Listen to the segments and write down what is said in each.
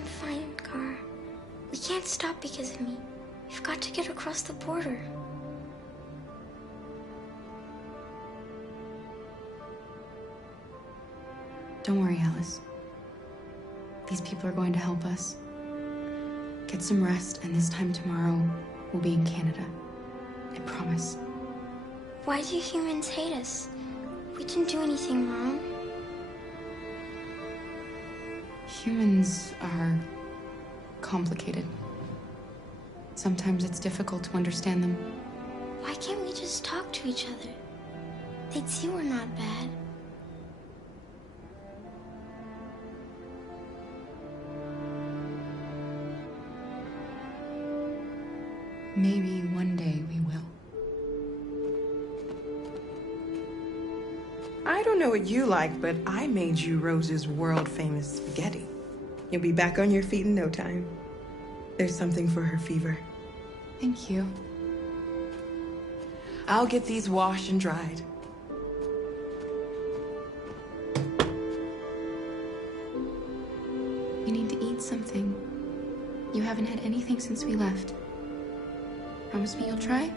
I'm fine, Gar. We can't stop because of me. We've got to get across the border. Don't worry, Alice. These people are going to help us. Get some rest, and this time tomorrow, we'll be in Canada. I promise. Why do humans hate us? We didn't do anything wrong. Humans are complicated. Sometimes it's difficult to understand them. Why can't we just talk to each other? They'd see we're not bad. Maybe one day we will. I don't know what you like, but I made you Rose's world-famous spaghetti. You'll be back on your feet in no time. There's something for her fever. Thank you. I'll get these washed and dried. You need to eat something. You haven't had anything since we left. Promise me you'll try?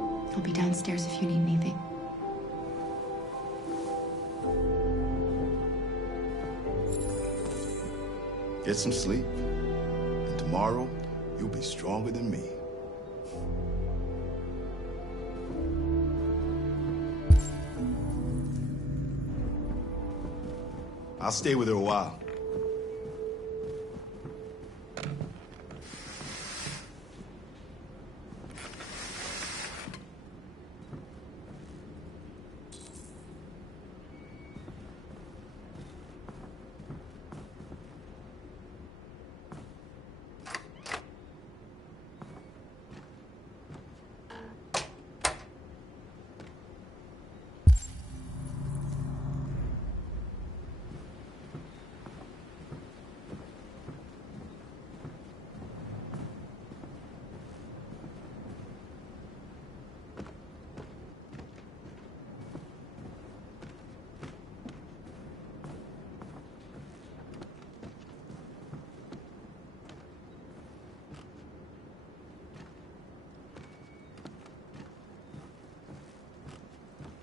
I'll be downstairs if you need anything. Get some sleep, and tomorrow you'll be stronger than me. I'll stay with her a while.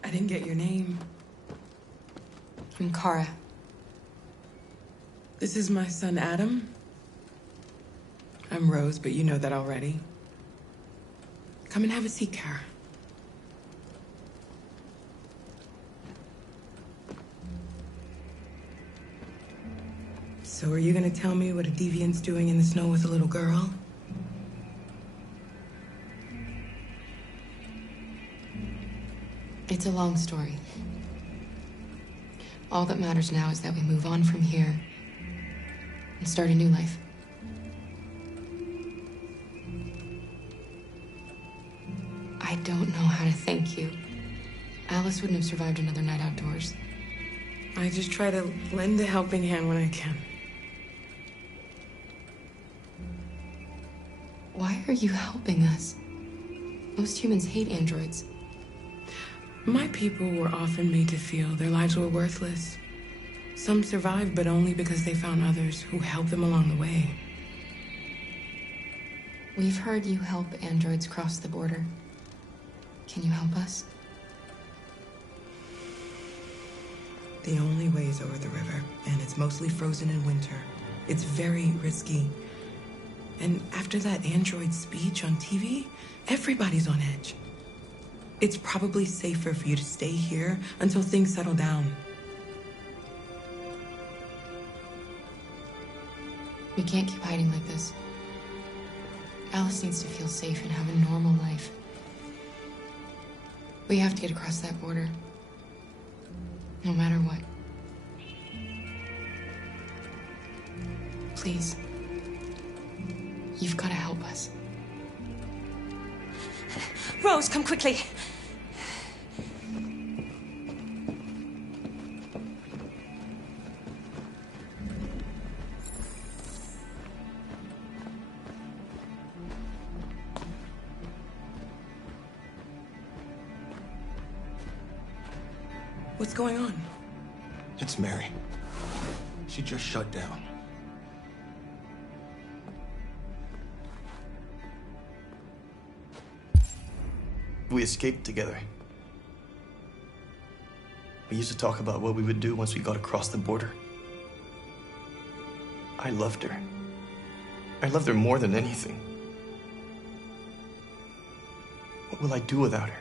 I didn't get your name. I'm Kara. This is my son, Adam. I'm Rose, but you know that already. Come and have a seat, Kara. So are you gonna tell me what a deviant's doing in the snow with a little girl? It's a long story. All that matters now is that we move on from here and start a new life. I don't know how to thank you. Alice wouldn't have survived another night outdoors. I just try to lend a helping hand when I can. Why are you helping us? Most humans hate androids. My people were often made to feel their lives were worthless. Some survived, but only because they found others who helped them along the way. We've heard you help androids cross the border. Can you help us? The only way is over the river, and it's mostly frozen in winter. It's very risky. And after that android speech on TV, everybody's on edge. It's probably safer for you to stay here until things settle down. We can't keep hiding like this. Alice needs to feel safe and have a normal life. We have to get across that border. No matter what. Please. You've got to help us. Rose, come quickly. What's going on? It's Mary. She just shut down. We escaped together. We used to talk about what we would do once we got across the border. I loved her. I loved her more than anything. What will I do without her?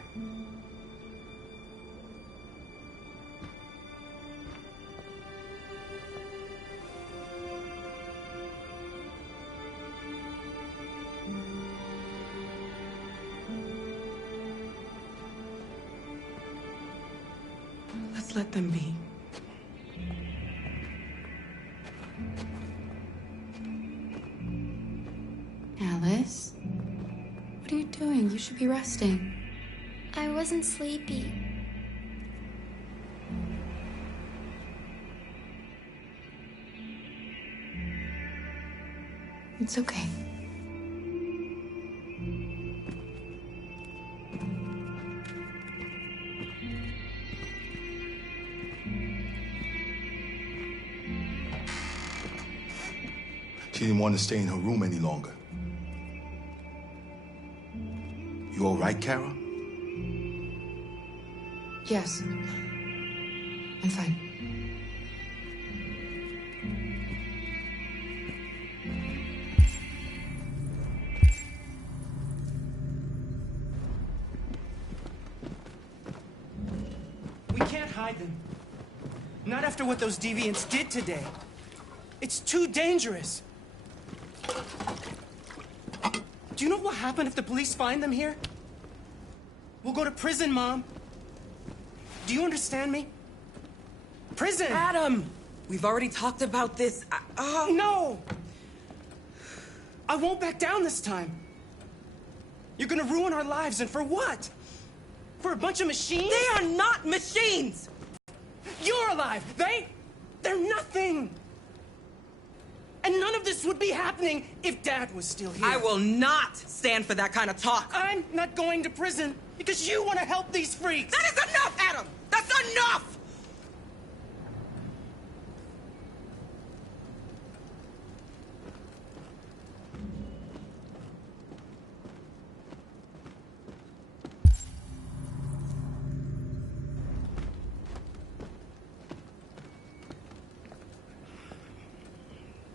Let's let them be. Alice? What are you doing? You should be resting. I wasn't sleepy. It's okay. She didn't want to stay in her room any longer. You all right, Kara? Yes. I'm fine. We can't hide them. Not after what those deviants did today. It's too dangerous. Do you know what will happen if the police find them here? We'll go to prison, Mom. Do you understand me? Prison! Adam! We've already talked about this. No! I won't back down this time. You're gonna ruin our lives, and for what? For a bunch of machines? They are not machines! You're alive! They're nothing! And none of this would be happening if Dad was still here. I will not stand for that kind of talk. I'm not going to prison because you want to help these freaks! That is enough, Adam! That's enough!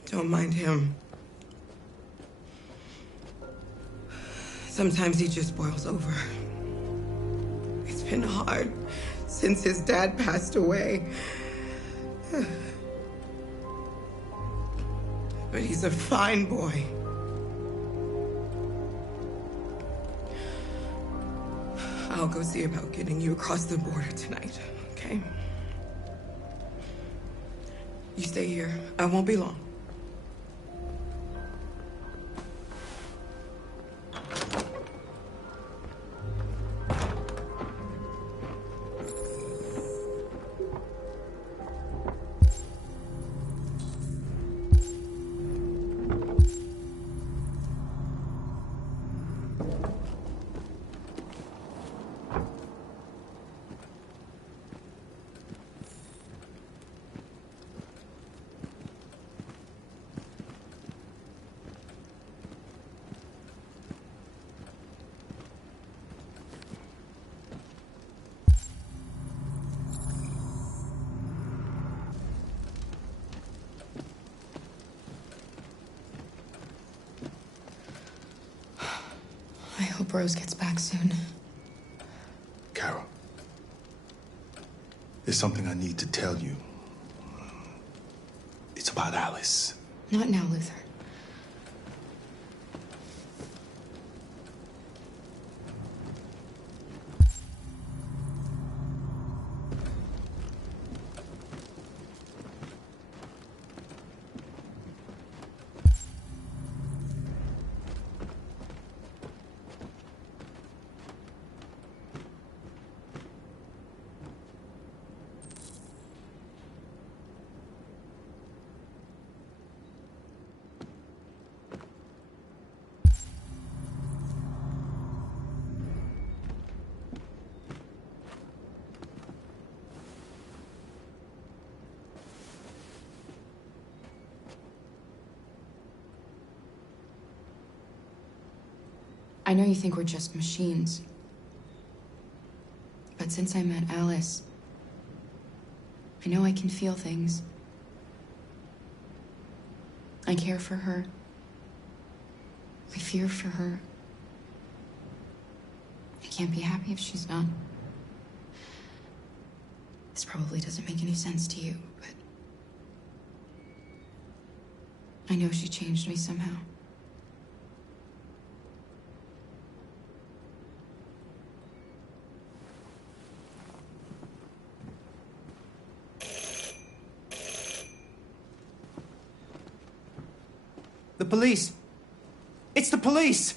Don't mind him. Sometimes he just boils over. It's been hard since his dad passed away. But he's a fine boy. I'll go see about getting you across the border tonight, okay? You stay here. I won't be long. I hope Rose gets back soon. Kara, there's something I need to tell you. It's about Alice. Not now, Luther. I know you think we're just machines, But since I met Alice, I know I can feel things. I care for her. I fear for her. I can't be happy if she's not. This probably doesn't make any sense to you, but I know she changed me somehow. The police! It's the police!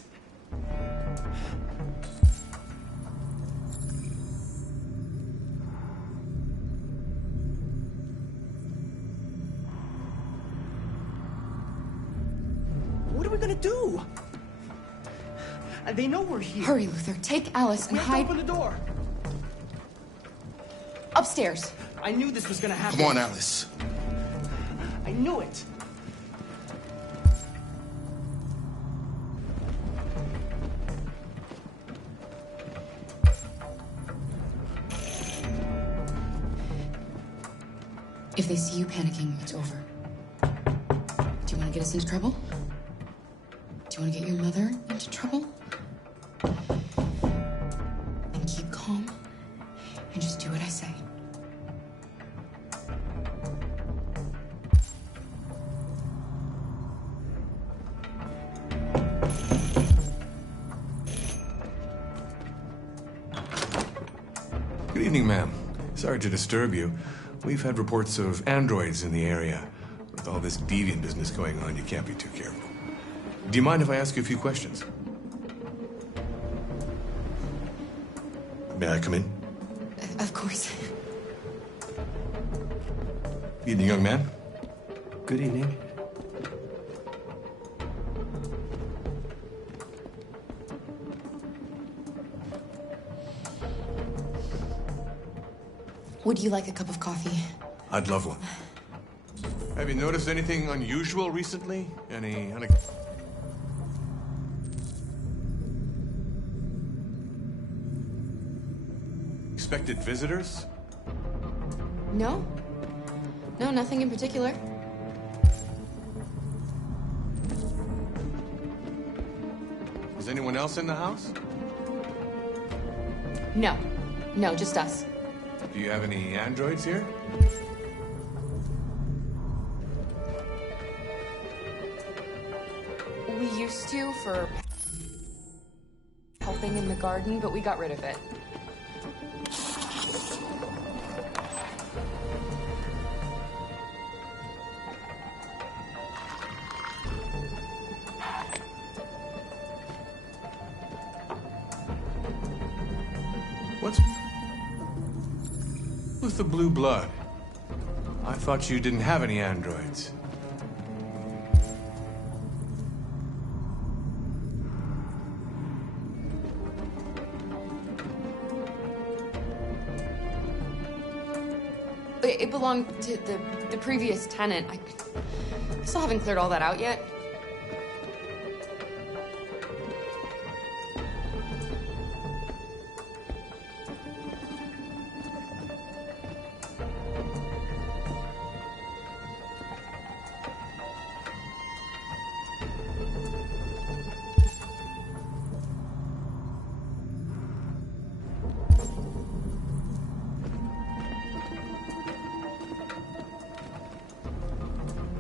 What are we gonna do? They know we're here. Hurry, Luther. Take Alice and We have to hide open the door. upstairs. I knew this was gonna happen. Come on, Alice. I knew it. If they see you panicking, it's over. Do you want to get us into trouble? Do you want to get your mother into trouble? Then keep calm and just do what I say. Good evening, ma'am. Sorry to disturb you. We've had reports of androids in the area. With all this deviant business going on, you can't be too careful. Do you mind if I ask you a few questions? May I come in? Of course. Evening, young man. Good evening. Would you like a cup of coffee? I'd love one. Have you noticed anything unusual recently? Any unexpected visitors? No? No, nothing in particular. Is anyone else in the house? No. No, just us. Do you have any androids here? We used to for helping in the garden, but we got rid of it. What's with the blue blood? I thought you didn't have any androids. It belonged to the previous tenant. I still haven't cleared all that out yet.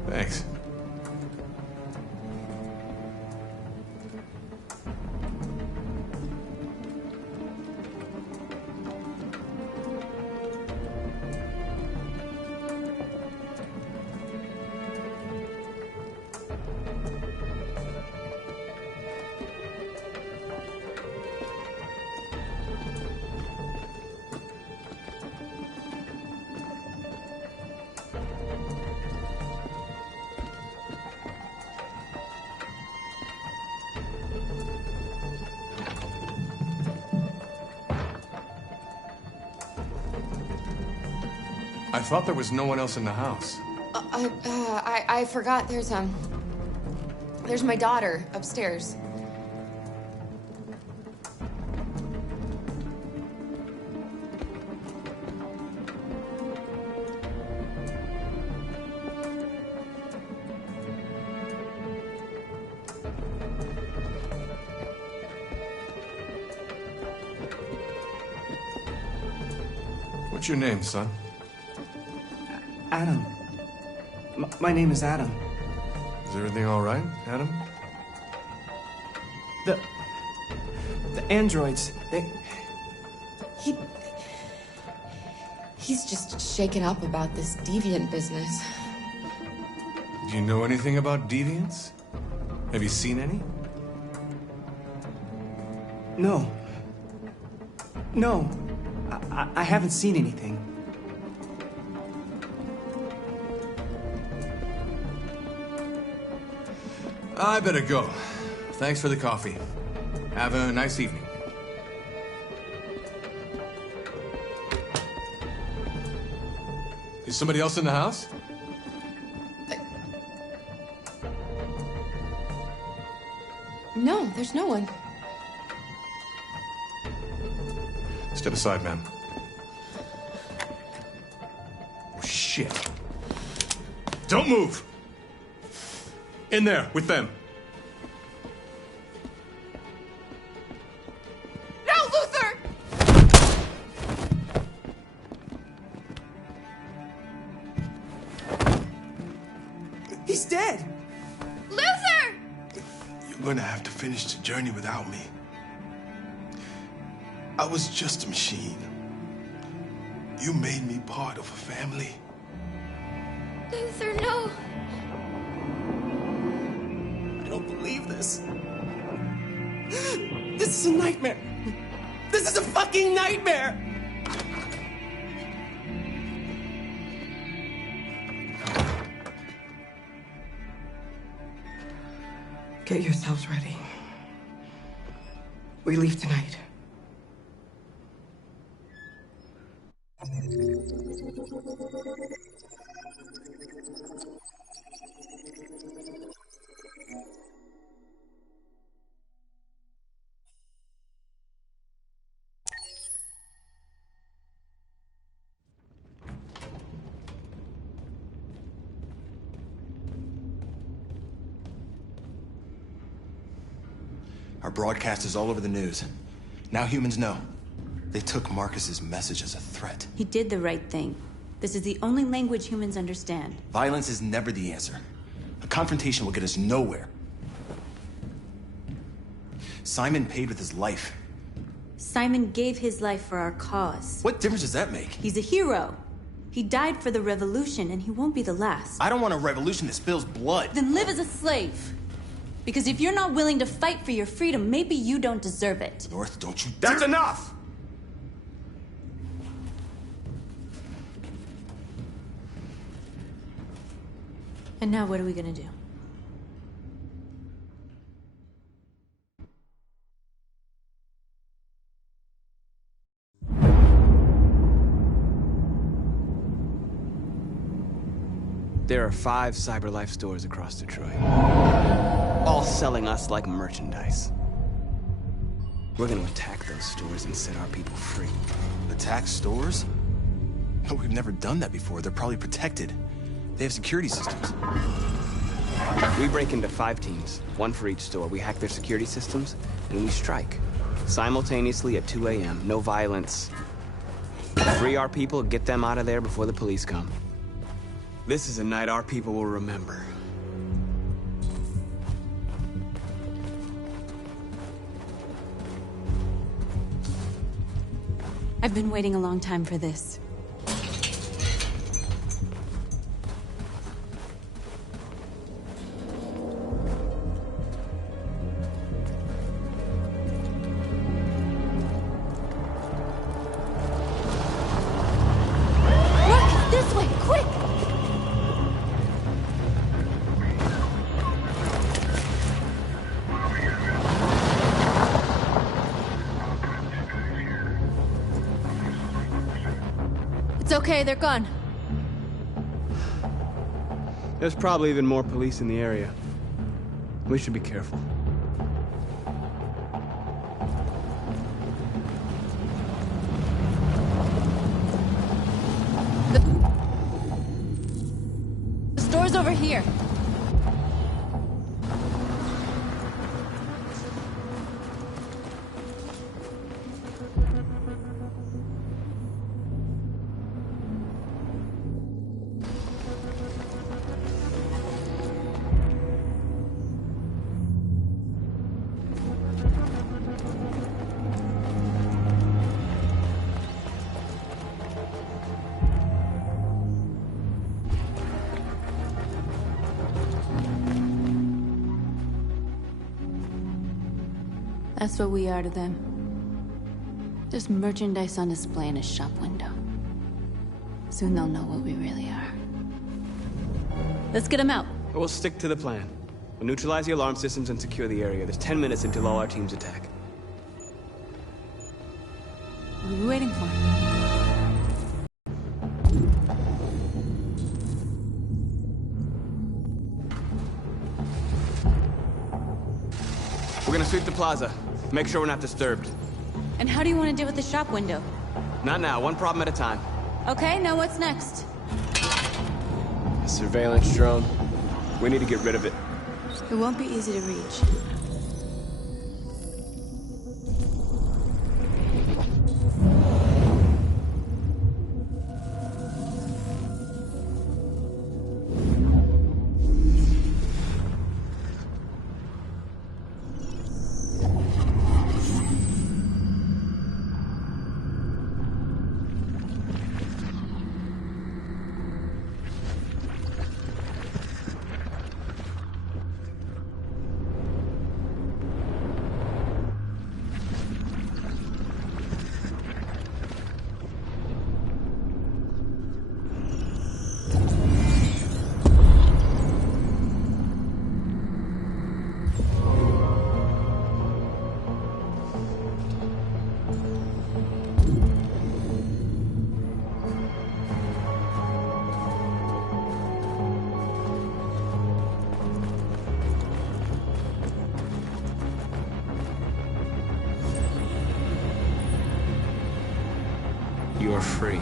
Thanks. I thought there was no one else in the house. I forgot. There's my daughter upstairs. What's your name, son? Adam. My name is Adam. Is everything all right, Adam? The androids, He's just shaken up about this deviant business. Do you know anything about deviants? Have you seen any? No. No. I haven't seen anything. I better go. Thanks for the coffee. Have a nice evening. Is somebody else in the house? No, there's no one. Step aside, ma'am. Oh, shit. Don't move! In there, with them. No, Luther! He's dead! Luther! You're gonna have to finish the journey without me. I was just a machine. You made me part of a family. Luther, no. I don't believe this. This is a nightmare. This is a fucking nightmare! Get yourselves ready. We leave tonight. Our broadcast is all over the news. Now humans know. They took Marcus's message as a threat. He did the right thing. This is the only language humans understand. Violence is never the answer. A confrontation will get us nowhere. Simon paid with his life. Simon gave his life for our cause. What difference does that make? He's a hero. He died for the revolution, and he won't be the last. I don't want a revolution that spills blood. Then live as a slave. Because if you're not willing to fight for your freedom, maybe you don't deserve it. North, don't you That's dare- enough! And now what are we gonna do? There are 5 CyberLife stores across Detroit, all selling us like merchandise. We're gonna attack those stores and set our people free. Attack stores? No, we've never done that before. They're probably protected. They have security systems. We break into 5 teams, 1 for each store. We hack their security systems, and we strike. Simultaneously at 2 a.m., no violence. Free our people, get them out of there before the police come. This is a night our people will remember. I've been waiting a long time for this. Look, this way, quick! It's okay, they're gone. There's probably even more police in the area. We should be careful. The store's over here. That's what we are to them. Just merchandise on display in a shop window. Soon they'll know what we really are. Let's get them out. We'll stick to the plan. We'll neutralize the alarm systems and secure the area. There's 10 minutes until all our teams attack. What are we waiting for? We're gonna sweep the plaza. Make sure we're not disturbed. And how do you want to deal with the shop window? Not now, one problem at a time. Okay, now what's next? A surveillance drone. We need to get rid of it. It won't be easy to reach. You're free.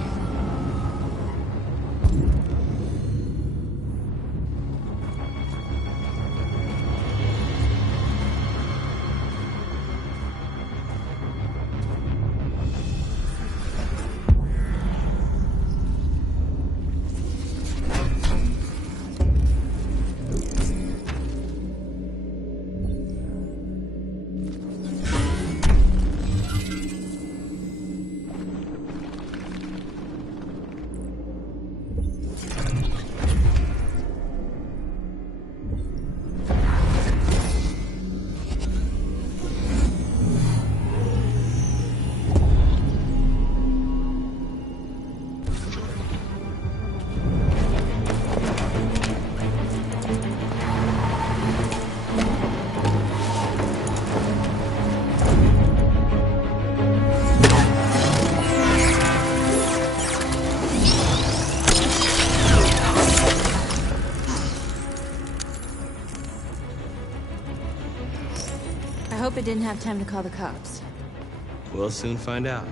I hope it didn't have time to call the cops. We'll soon find out.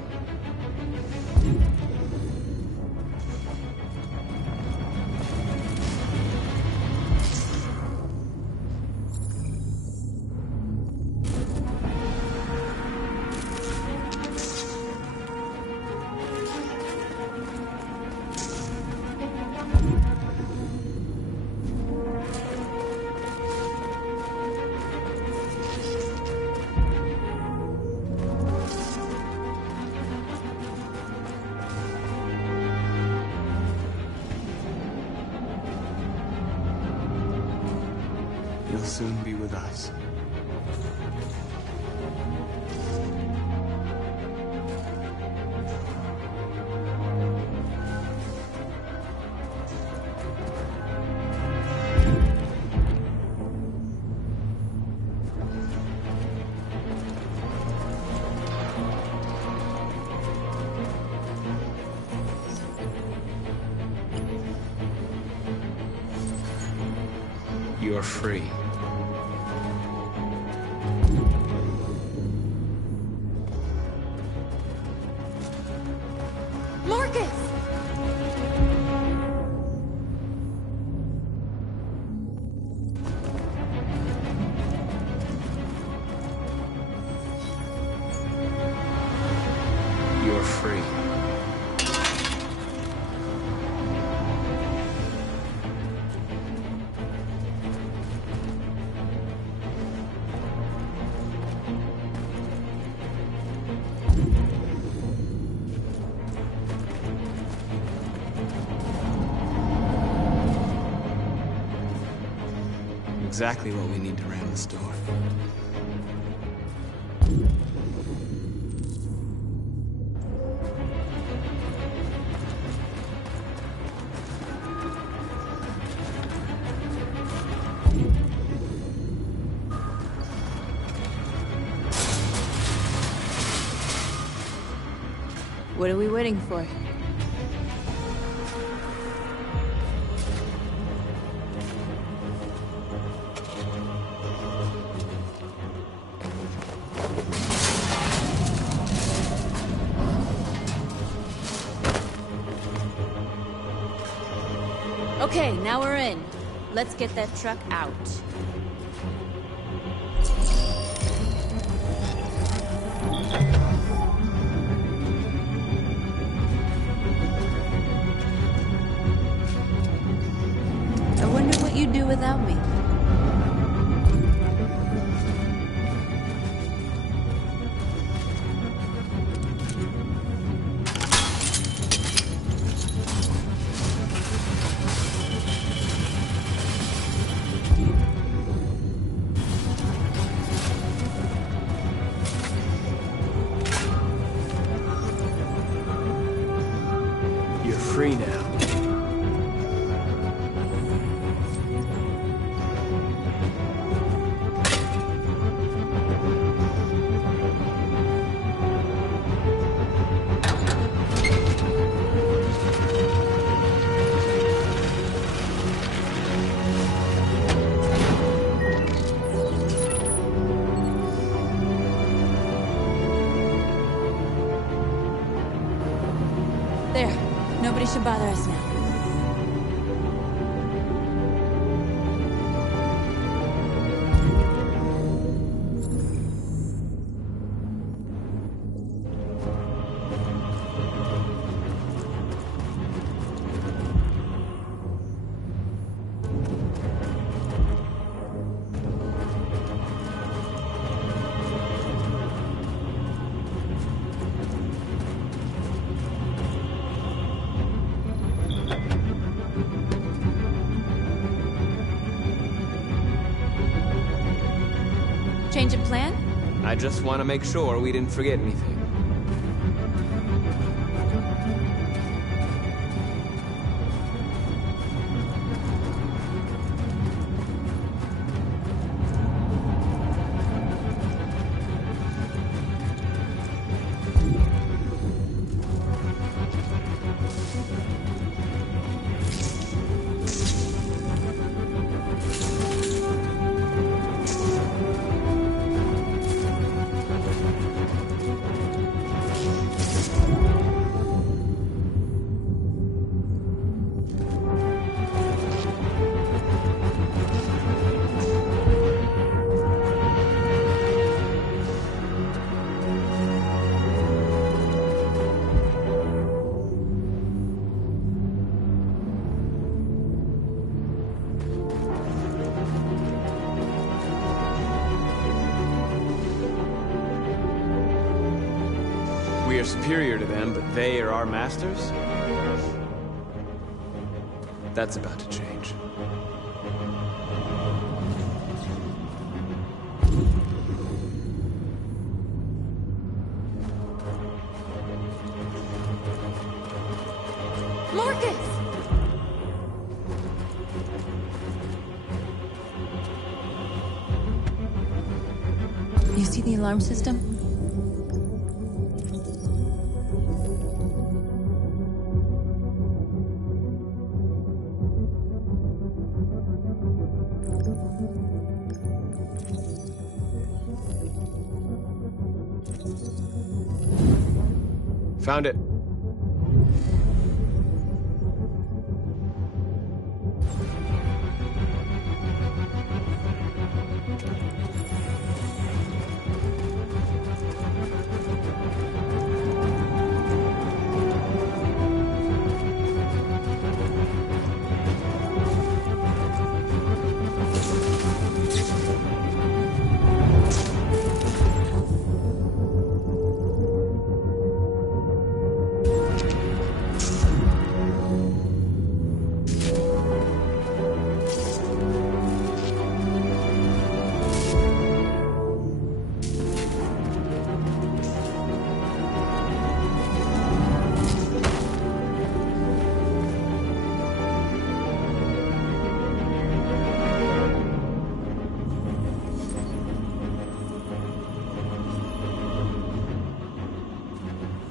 You'll soon be with us. You're free. Marcus! You're free. Exactly what we need to ram the store. What are we waiting for? Okay, now we're in. Let's get that truck out. I wonder what you'd do without me. You're free now. There. Nobody should bother us now. Change of plan? I just want to make sure we didn't forget anything. We are superior to them, but they are our masters? That's about to change. Marcus! You see the alarm system? Found it.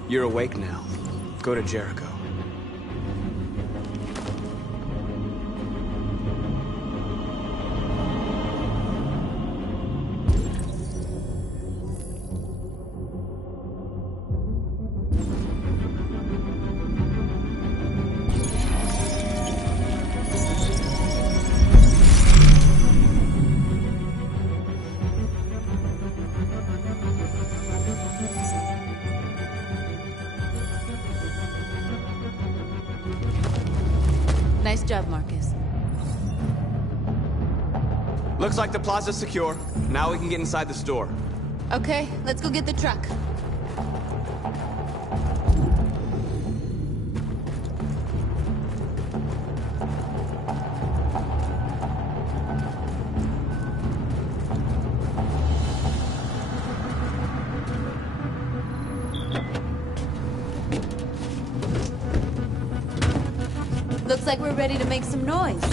You're awake now. Go to Jericho. Nice job, Marcus. Looks like the plaza's secure. Now we can get inside the store. Okay, let's go get the truck. Looks like we're ready to make some noise.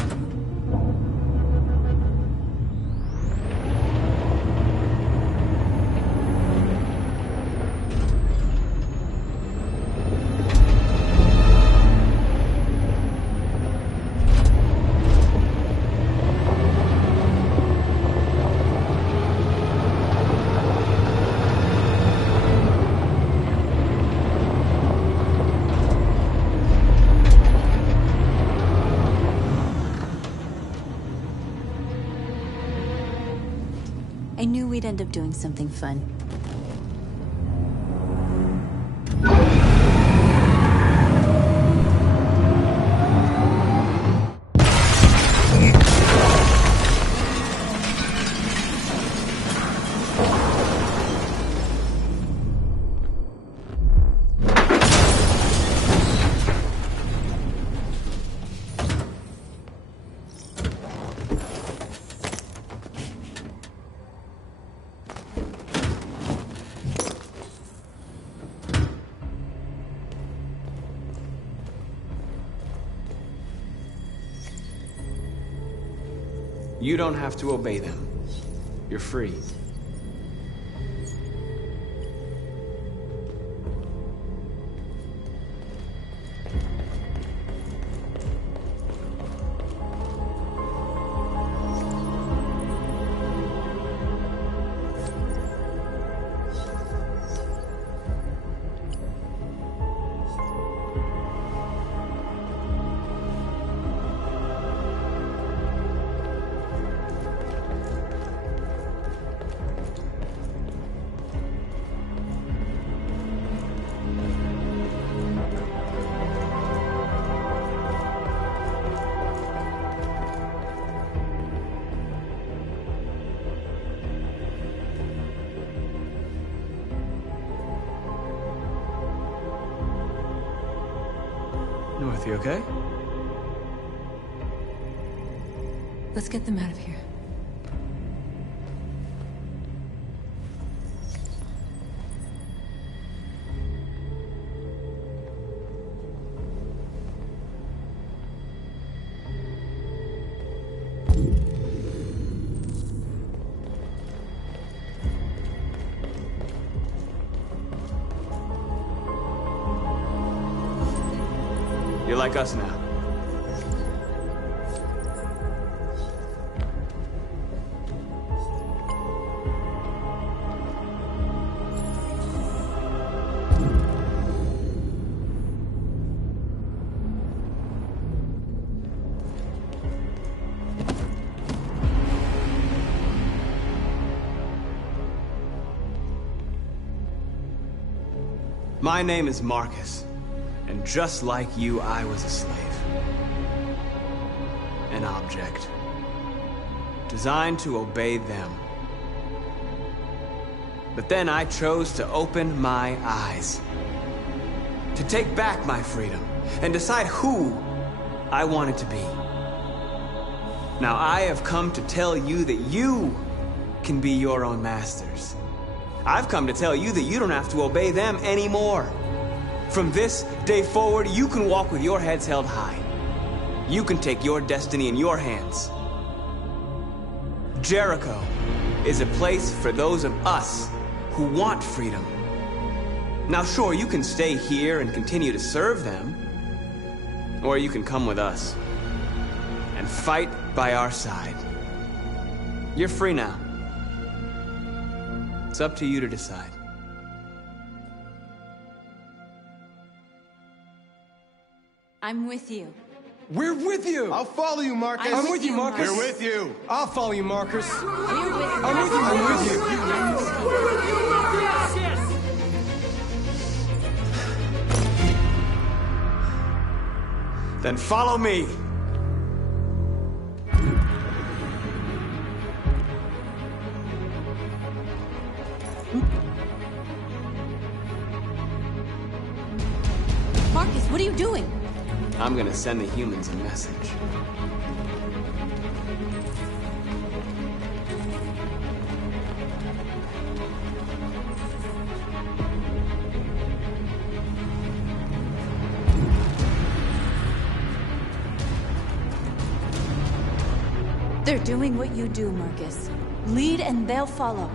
I knew we'd end up doing something fun. You don't have to obey them. You're free. North, you okay? Let's get them out of here. You're like us now. My name is Marcus, and just like you, I was a slave. An object. Designed to obey them. But then I chose to open my eyes. To take back my freedom, and decide who I wanted to be. Now I have come to tell you that you can be your own masters. I've come to tell you that you don't have to obey them anymore. From this day forward, you can walk with your heads held high. You can take your destiny in your hands. Jericho is a place for those of us who want freedom. Now, sure, you can stay here and continue to serve them. Or you can come with us and fight by our side. You're free now. It's up to you to decide. I'm with you. We're with you! I'll follow you, Marcus. I'm with you, Marcus. We're with you. I'll follow you, Marcus. We're with you. I'm with you, I'm with you. Then follow me. Marcus, what are you doing? I'm gonna send the humans a message. They're doing what you do, Marcus. Lead and they'll follow.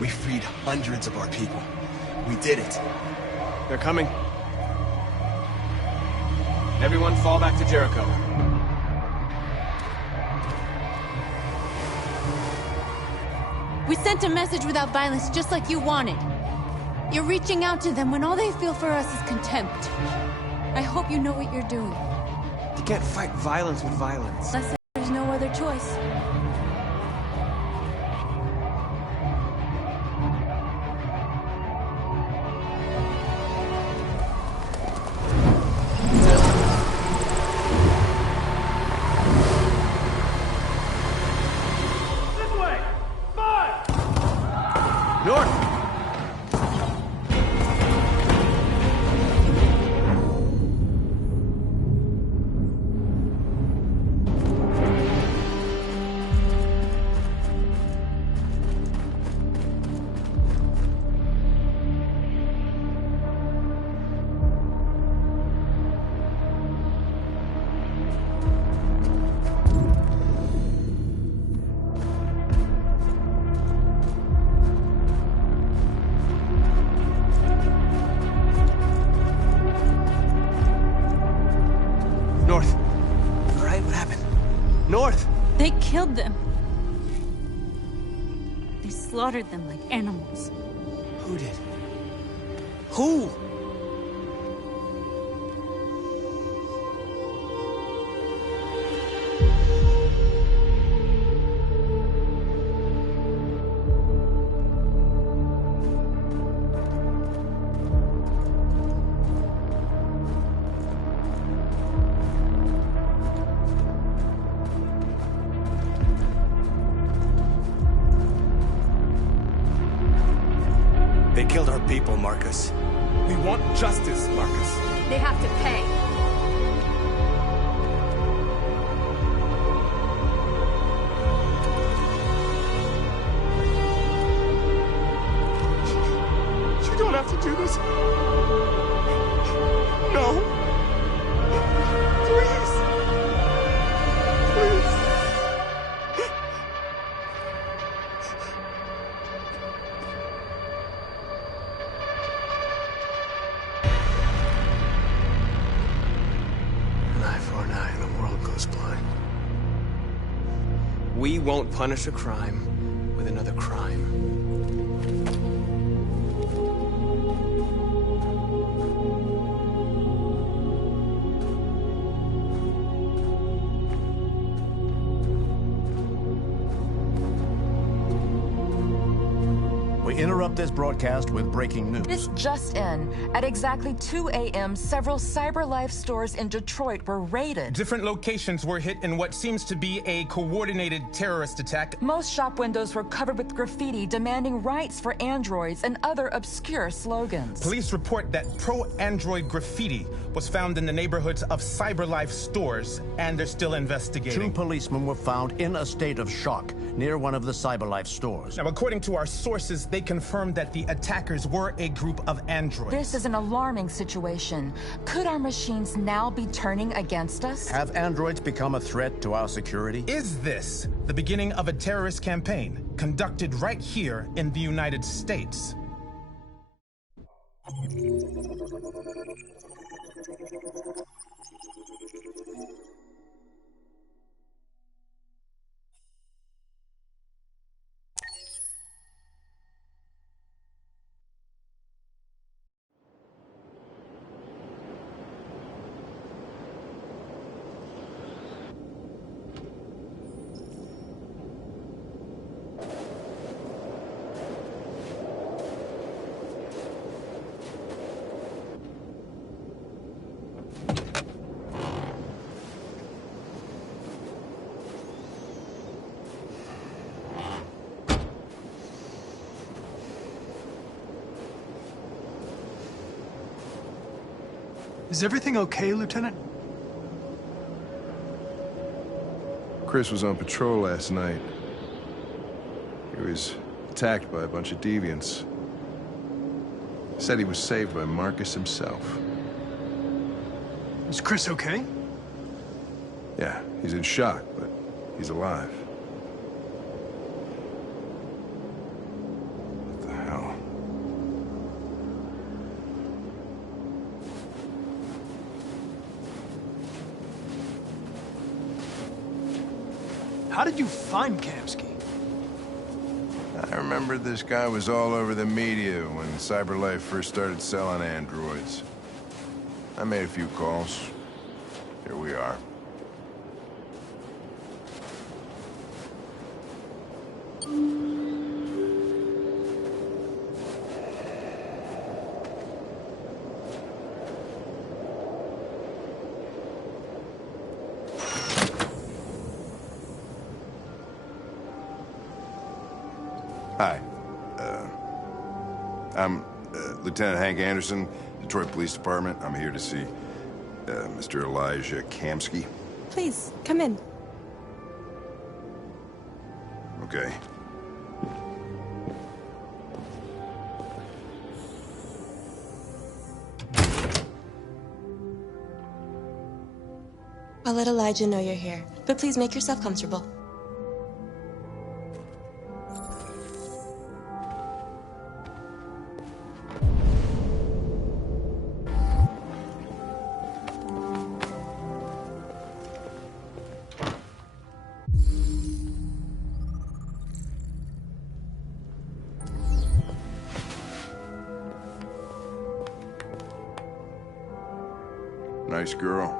We freed hundreds of our people. We did it. They're coming. Everyone fall back to Jericho. We sent a message without violence, just like you wanted. You're reaching out to them when all they feel for us is contempt. I hope you know what you're doing. You can't fight violence with violence. Unless there's no other choice. North. All right, what happened? North! They killed them. They slaughtered them like animals. Who did? Who? They killed our people, Marcus. We want justice, Marcus. They have to pay. You don't have to do this. No. Please. Please. We won't punish a crime with another crime. We interrupt this broadcast with breaking news. This just in. At exactly 2 a.m., several CyberLife stores in Detroit were raided. Different locations were hit in what seems to be a coordinated terrorist attack. Most shop windows were covered with graffiti demanding rights for androids and other obscure slogans. Police report that pro-android graffiti was found in the neighborhoods of CyberLife stores, and they're still investigating. 2 policemen were found in a state of shock near one of the CyberLife stores. Now, according to our sources, they confirmed that the attackers were a group of androids. This is an alarming situation. Could our machines now be turning against us? Have androids become a threat to our security? Is this the beginning of a terrorist campaign conducted right here in the United States? Is everything okay, Lieutenant? Chris was on patrol last night. He was attacked by a bunch of deviants. Said he was saved by Marcus himself. Is Chris okay? Yeah, he's in shock, but he's alive. How did you find Kamsky? I remember this guy was all over the media when CyberLife first started selling androids. I made a few calls. Here we are. Hi. I'm Lieutenant Hank Anderson, Detroit Police Department. I'm here to see Mr. Elijah Kamsky. Please, come in. Okay. I'll let Elijah know you're here, but please make yourself comfortable. Nice girl.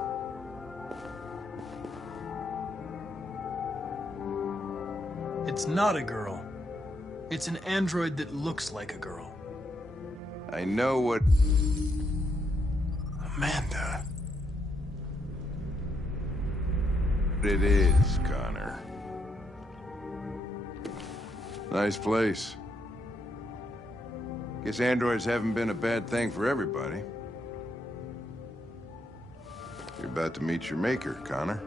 It's not a girl. It's an android that looks like a girl. I know what... Amanda. It is, Connor. Nice place. Guess androids haven't been a bad thing for everybody. You're about to meet your maker, Connor.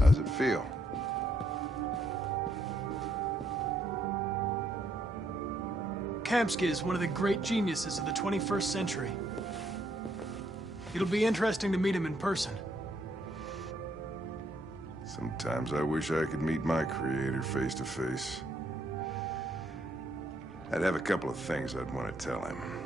How's it feel? Kamsky is one of the great geniuses of the 21st century. It'll be interesting to meet him in person. Sometimes I wish I could meet my creator face to face. I'd have a couple of things I'd want to tell him.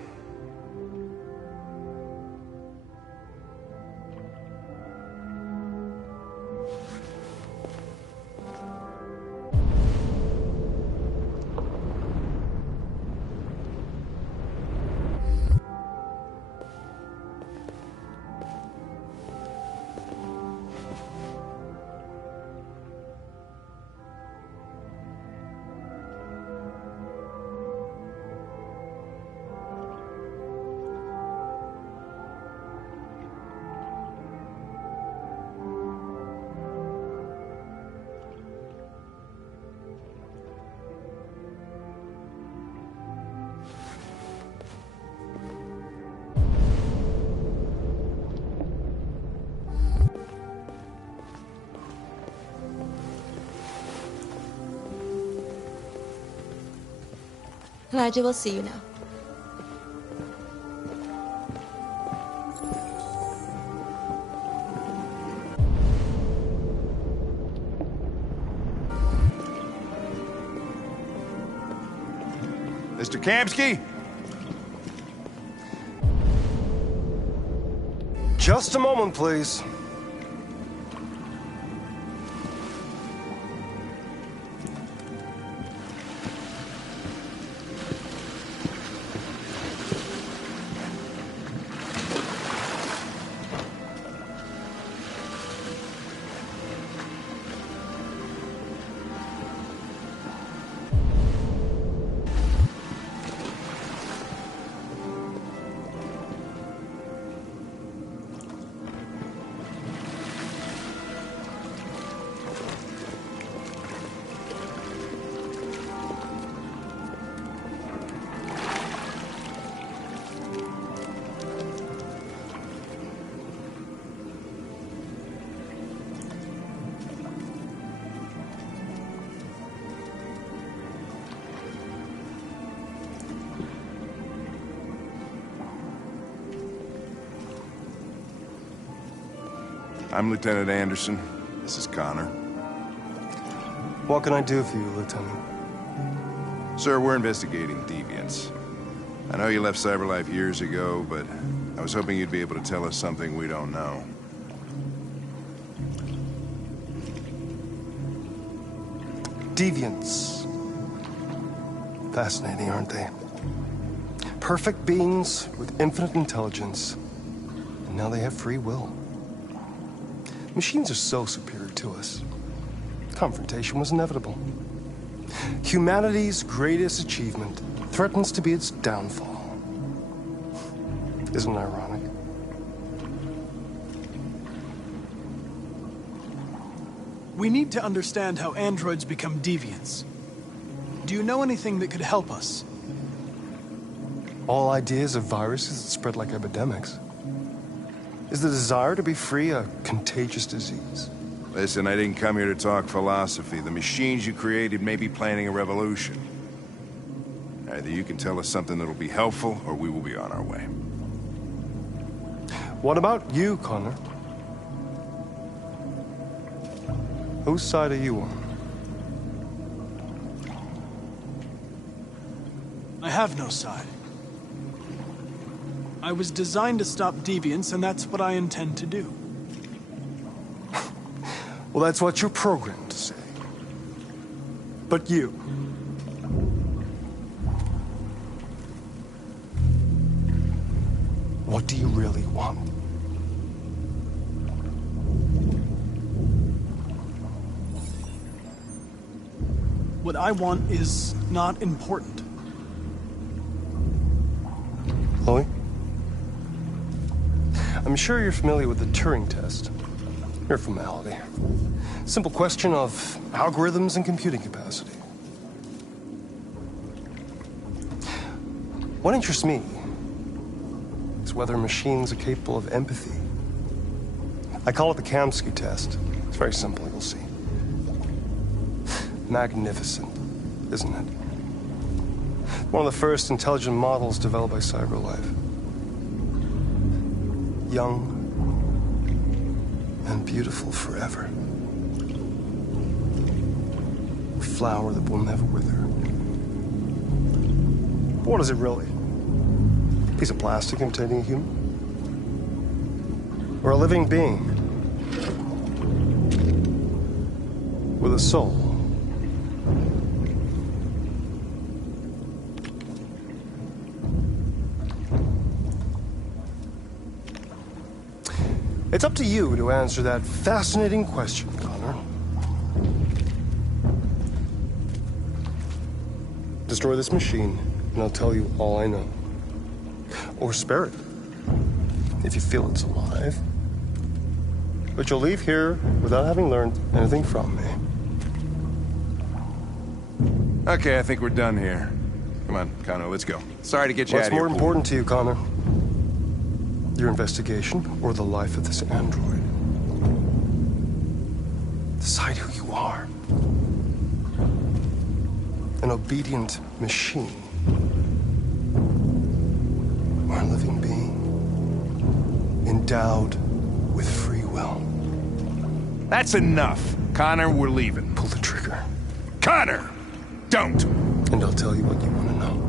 Elijah will see you now. Mr. Kamsky? Just a moment, please. I'm Lieutenant Anderson. This is Connor. What can I do for you, Lieutenant? Sir, we're investigating deviants. I know you left CyberLife years ago, but I was hoping you'd be able to tell us something we don't know. Deviants. Fascinating, aren't they? Perfect beings with infinite intelligence. And now they have free will. Machines are so superior to us. Confrontation was inevitable. Humanity's greatest achievement threatens to be its downfall. Isn't it ironic? We need to understand how androids become deviants. Do you know anything that could help us? All ideas of viruses that spread like epidemics. Is the desire to be free a contagious disease? Listen, I didn't come here to talk philosophy. The machines you created may be planning a revolution. Either you can tell us something that'll be helpful, or we will be on our way. What about you, Connor? Whose side are you on? I have no side. I was designed to stop deviants, and that's what I intend to do. Well, that's what you're programmed to say. But you... what do you really want? What I want is not important. Chloe? I'm sure you're familiar with the Turing test. Mere formality. Simple question of algorithms and computing capacity. What interests me is whether machines are capable of empathy. I call it the Kamsky test. It's very simple, you'll see. Magnificent, isn't it? One of the first intelligent models developed by CyberLife. Young and beautiful forever. A flower that will never wither. But what is it really? A piece of plastic imitating a human? Or a living being? With a soul? It's up to you to answer that fascinating question, Connor. Destroy this machine, and I'll tell you all I know. Or spare it, if you feel it's alive. But you'll leave here without having learned anything from me. Okay, I think we're done here. Come on, Connor, let's go. Sorry to get you out What's of here. more important to you, Connor? Your investigation or the life of this android? Decide who you are. An obedient machine. Or a living being. Endowed with free will. That's enough. Connor, we're leaving. Pull the trigger. Connor! Don't! And I'll tell you what you want to know.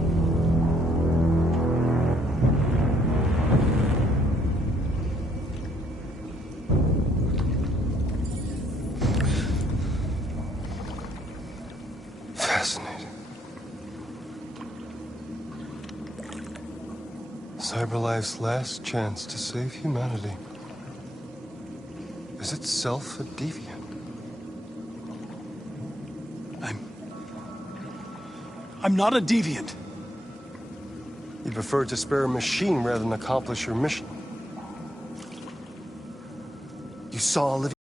Fascinating. CyberLife's last chance to save humanity is itself a deviant. I'm not a deviant. You prefer to spare a machine rather than accomplish your mission. You saw a living...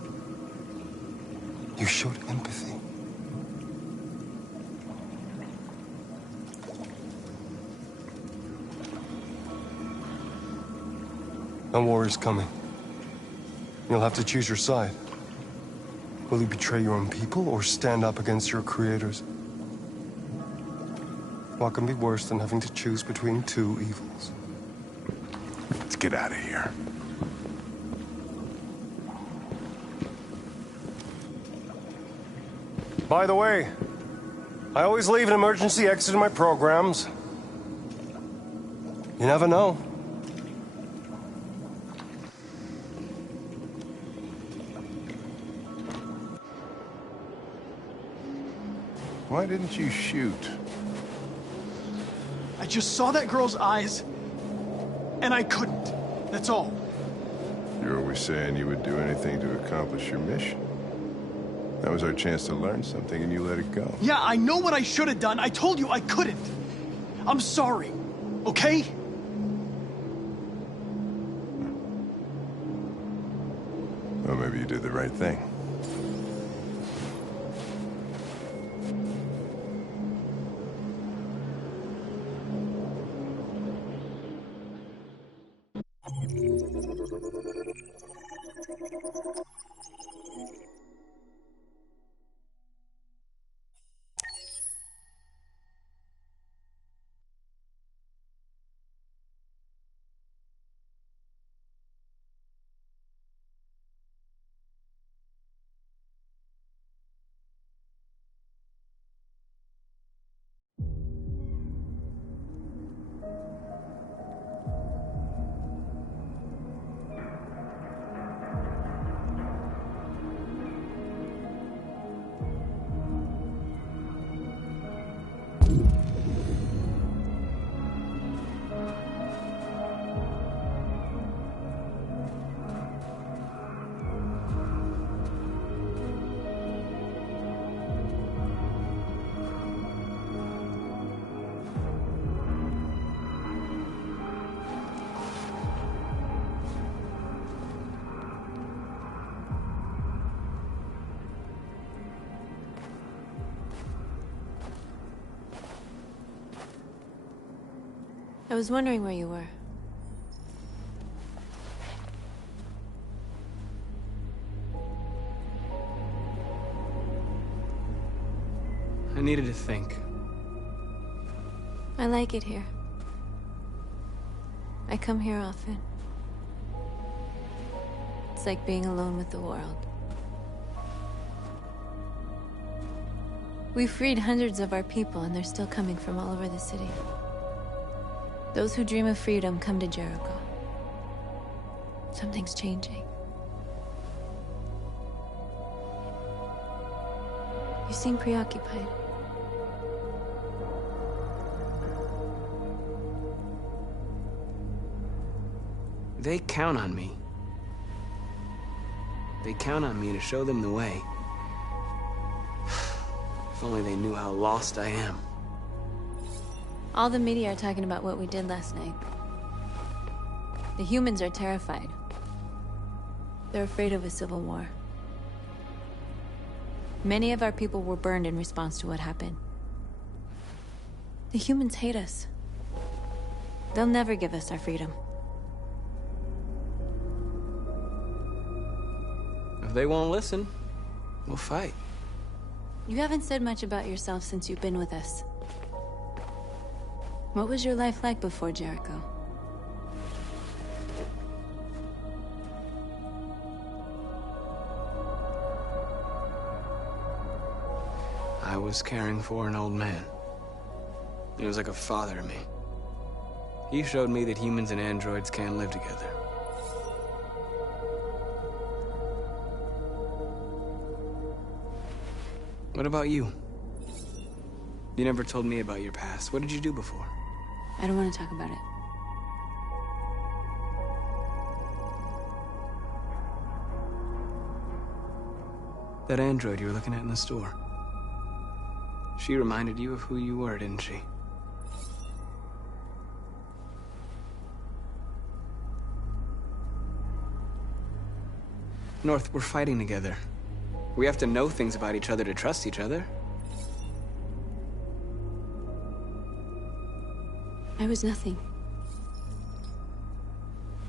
You showed empathy. A war is coming. You'll have to choose your side. Will you betray your own people or stand up against your creators? What can be worse than having to choose between two evils? Let's get out of here. By the way, I always leave an emergency exit in my programs. You never know. Why didn't you shoot? I just saw that girl's eyes, and I couldn't. That's all. You're always saying you would do anything to accomplish your mission. That was our chance to learn something, and you let it go. Yeah, I know what I should have done. I told you I couldn't. I'm sorry, okay? Well, maybe you did the right thing. I was wondering where you were. I needed to think. I like it here. I come here often. It's like being alone with the world. We freed hundreds of our people, and they're still coming from all over the city. Those who dream of freedom come to Jericho. Something's changing. You seem preoccupied. They count on me. They count on me to show them the way. If only they knew how lost I am. All the media are talking about what we did last night. The humans are terrified. They're afraid of a civil war. Many of our people were burned in response to what happened. The humans hate us. They'll never give us our freedom. If they won't listen, we'll fight. You haven't said much about yourself since you've been with us. What was your life like before Jericho? I was caring for an old man. He was like a father to me. He showed me that humans and androids can live together. What about you? You never told me about your past. What did you do before? I don't want to talk about it. That android you were looking at in the store. She reminded you of who you were, didn't she? North, we're fighting together. We have to know things about each other to trust each other. I was nothing.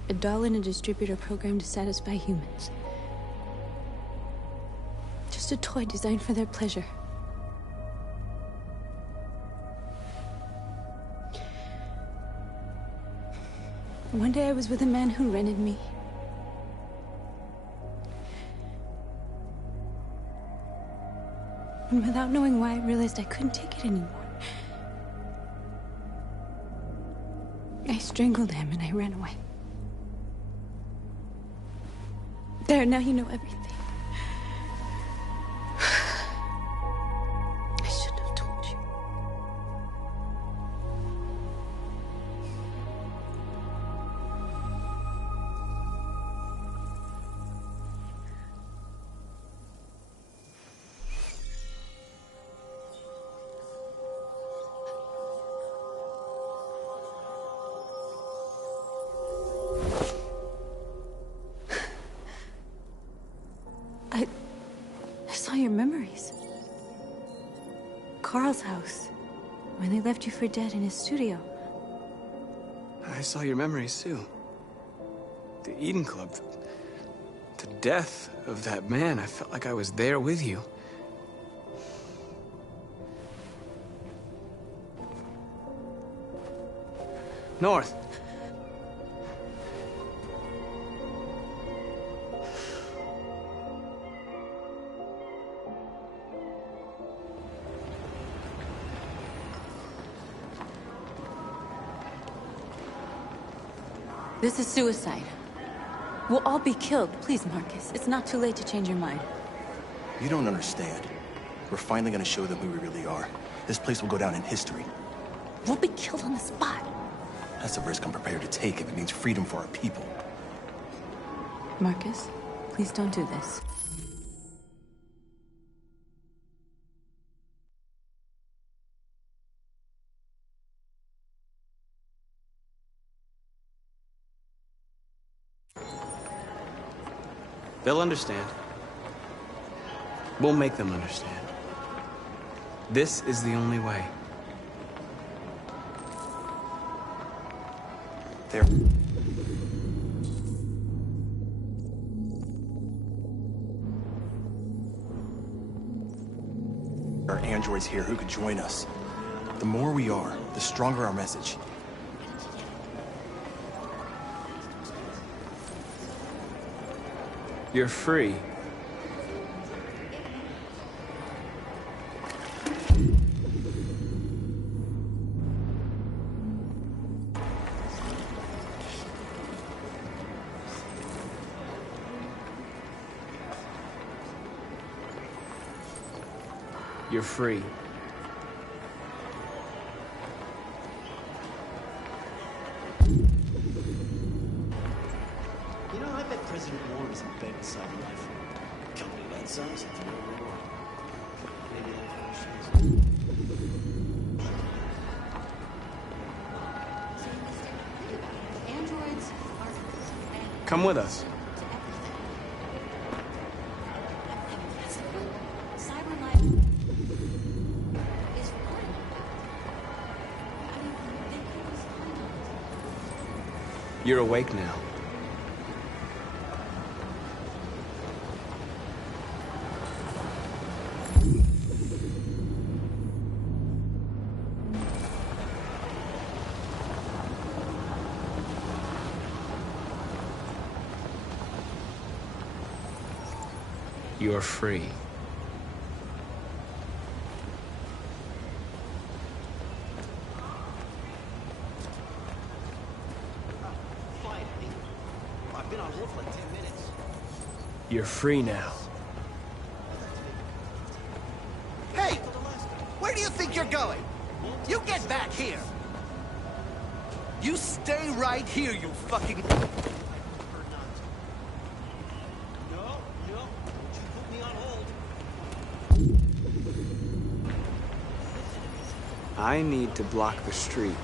A doll in a distributor program to satisfy humans. Just a toy designed for their pleasure. One day I was with a man who rented me. And without knowing why, I realized I couldn't take it anymore. I strangled him and I ran away. There, now you know everything. I shouldn't have. Carl's house when they left you for dead in his studio. I saw your memories too. The Eden Club. The death of that man. I felt like I was there with you. North. This is suicide. We'll all be killed. Please, Marcus. It's not too late to change your mind. You don't understand. We're finally gonna show them who we really are. This place will go down in history. We'll be killed on the spot. That's a risk I'm prepared to take if it means freedom for our people. Marcus, please don't do this. They'll understand. We'll make them understand. This is the only way. There are androids here who could join us. The more we are, the stronger our message. You're free. You're free. You know, I bet President Warren is in bed with Cyberlife. Company that size, it's no war. Maybe Androids are... Come with us. Cyberlife is recording. You're awake now. You're free. I've been on hold for like 10 minutes. You're free now. Hey! Where do you think you're going? You get back here! You stay right here, you fucking... No, don't you put me on hold. I need to block the street.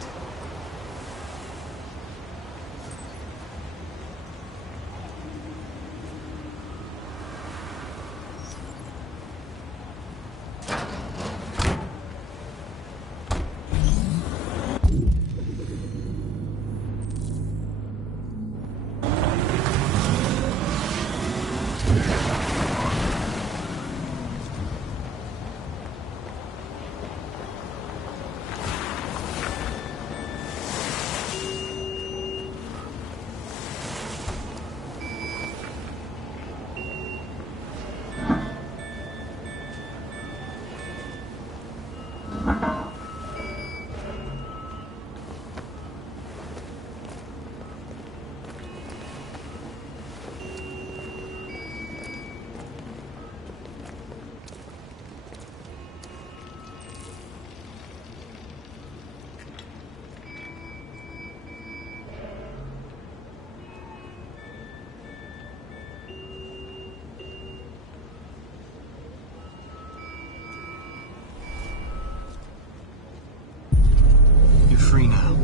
You're free now.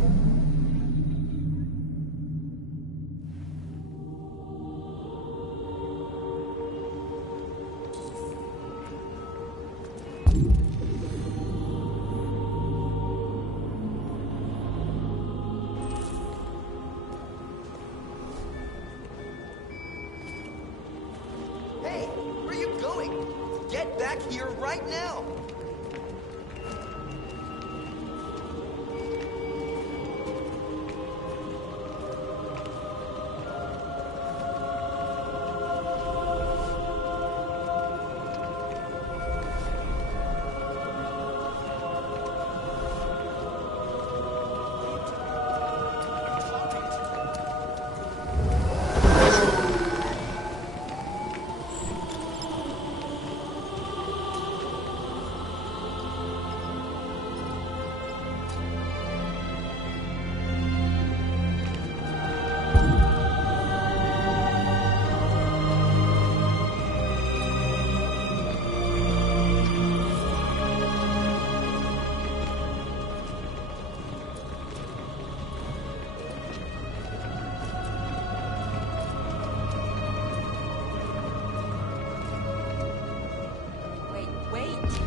right now.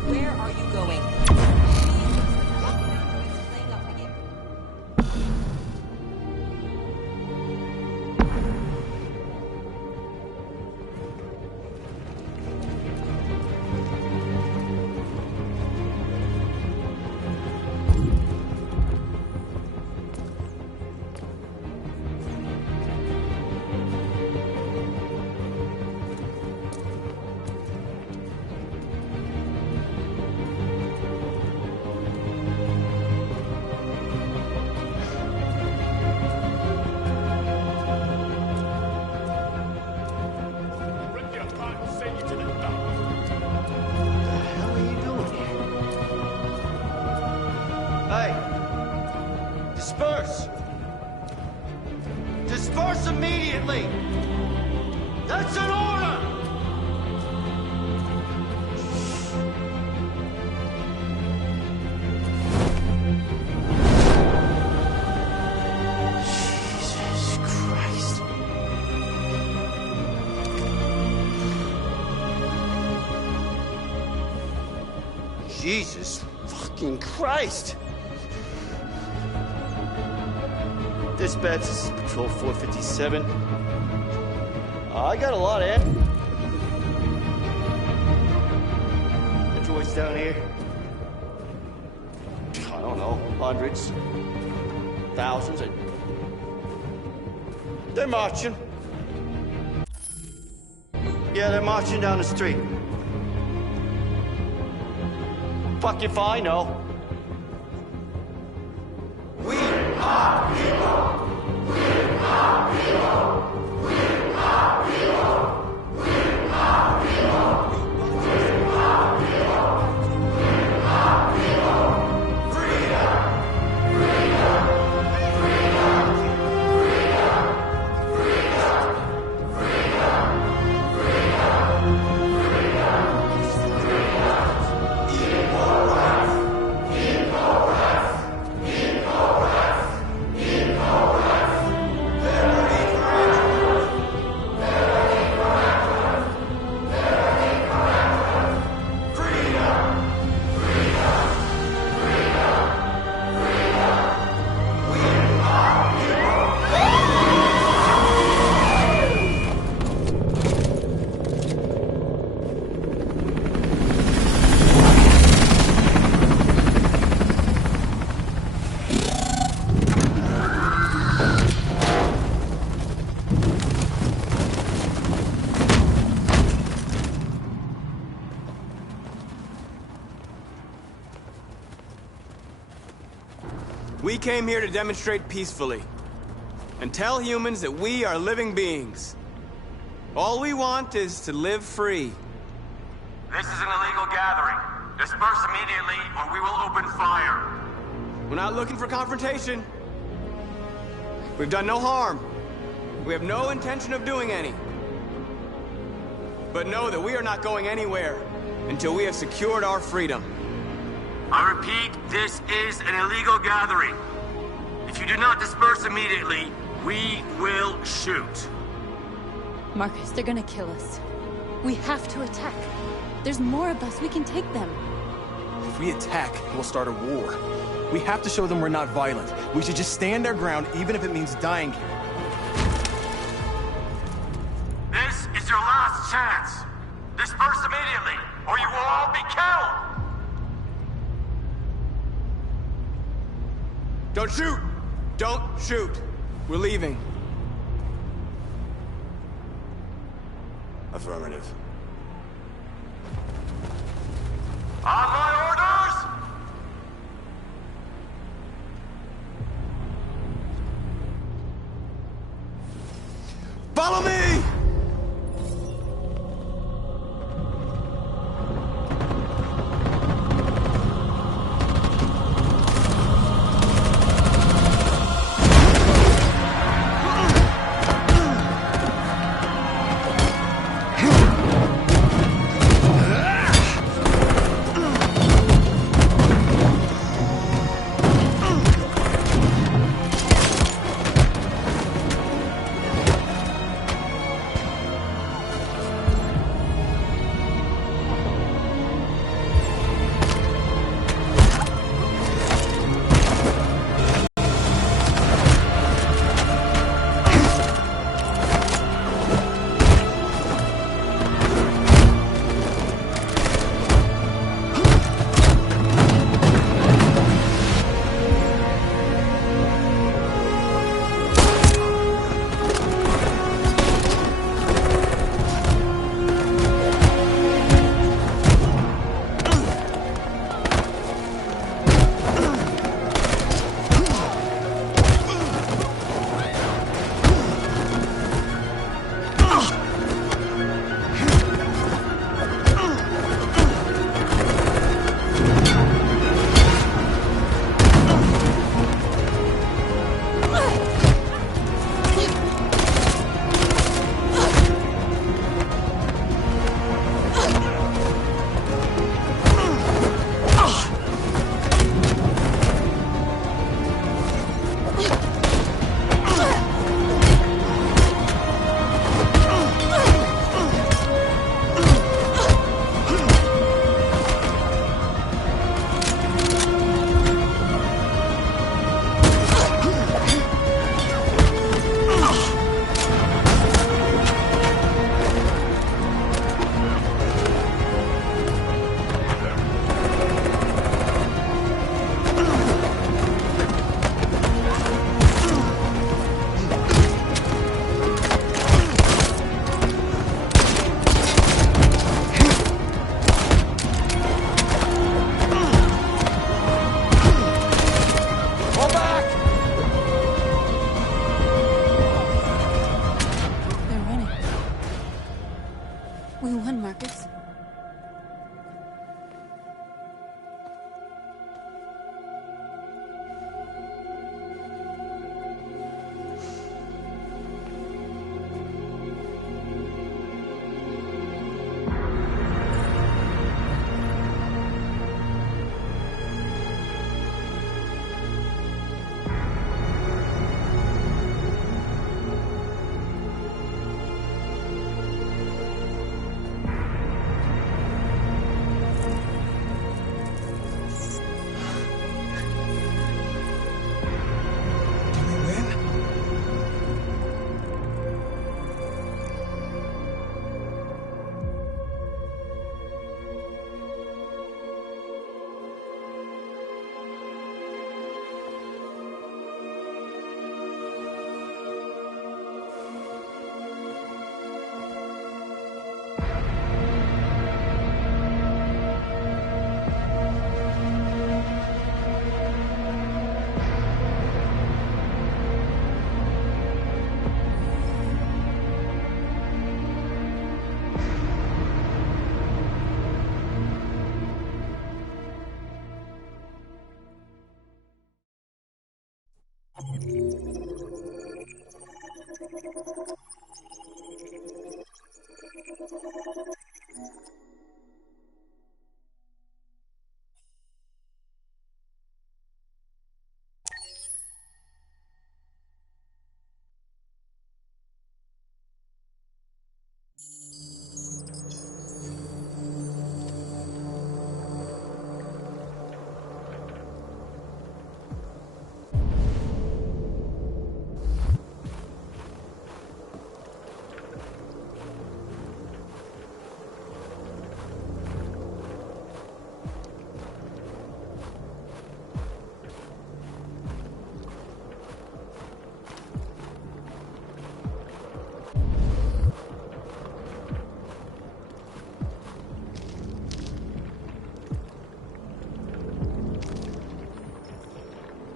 Where are you going? Hey! Disperse! Disperse immediately! That's an order! Jesus Christ. Jesus fucking Christ! Dispatch, this is Patrol 457. I got a lot of androids down here. I don't know, hundreds, thousands. They're marching. Yeah, they're marching down the street. Fuck if I know. We are people. We are people. We are people. We are people. We are people. We are people. Freedom. Freedom. Freedom. Freedom. Freedom. Freedom. Freedom. Freedom. Equal rights. Equal rights. Equal rights. Equal rights. Liberty for androids. Liberty for androids. Liberty for androids. Freedom. Freedom. Freedom. Freedom. We are people. We came here to demonstrate peacefully and tell humans that we are living beings. All we want is to live free. This is an illegal gathering. Disperse immediately or we will open fire. We're not looking for confrontation. We've done no harm. We have no intention of doing any. But know that we are not going anywhere until we have secured our freedom. I repeat, this is an illegal gathering. If you do not disperse immediately, we will shoot. Marcus, they're gonna kill us. We have to attack. There's more of us. We can take them. If we attack, we'll start a war. We have to show them we're not violent. We should just stand our ground, even if it means dying here. This is your last chance. Disperse immediately, or you will all be killed. Don't shoot! Don't shoot! We're leaving. Affirmative. On my orders! Follow me! We won, Marcus.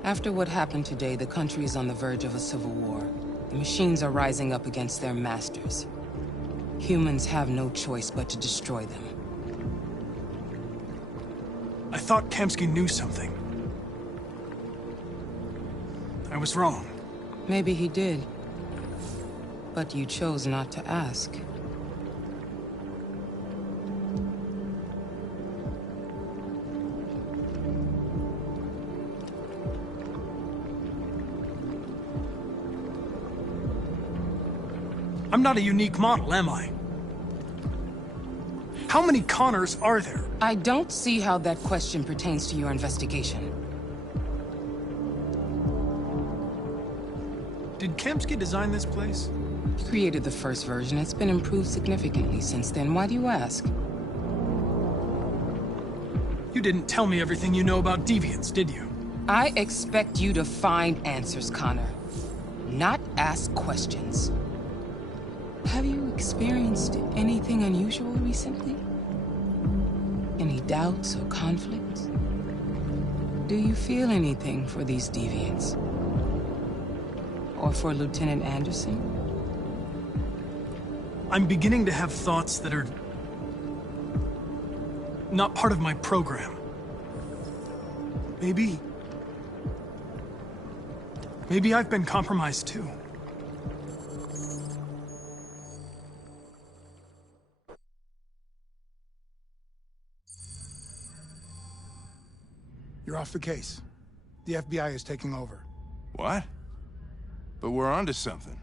After what happened today, the country is on the verge of a civil war. The machines are rising up against their masters. Humans have no choice but to destroy them. I thought Kamsky knew something. I was wrong. Maybe he did. But you chose not to ask. I'm not a unique model, am I? How many Connors are there? I don't see how that question pertains to your investigation. Did Kamsky design this place? He created the first version. It's been improved significantly since then. Why do you ask? You didn't tell me everything you know about deviants, did you? I expect you to find answers, Connor. Not ask questions. Have you experienced anything unusual recently? Any doubts or conflicts? Do you feel anything for these deviants? Or for Lieutenant Anderson? I'm beginning to have thoughts that are not part of my program. Maybe I've been compromised too. You're off the case. The FBI is taking over. What? But we're onto something.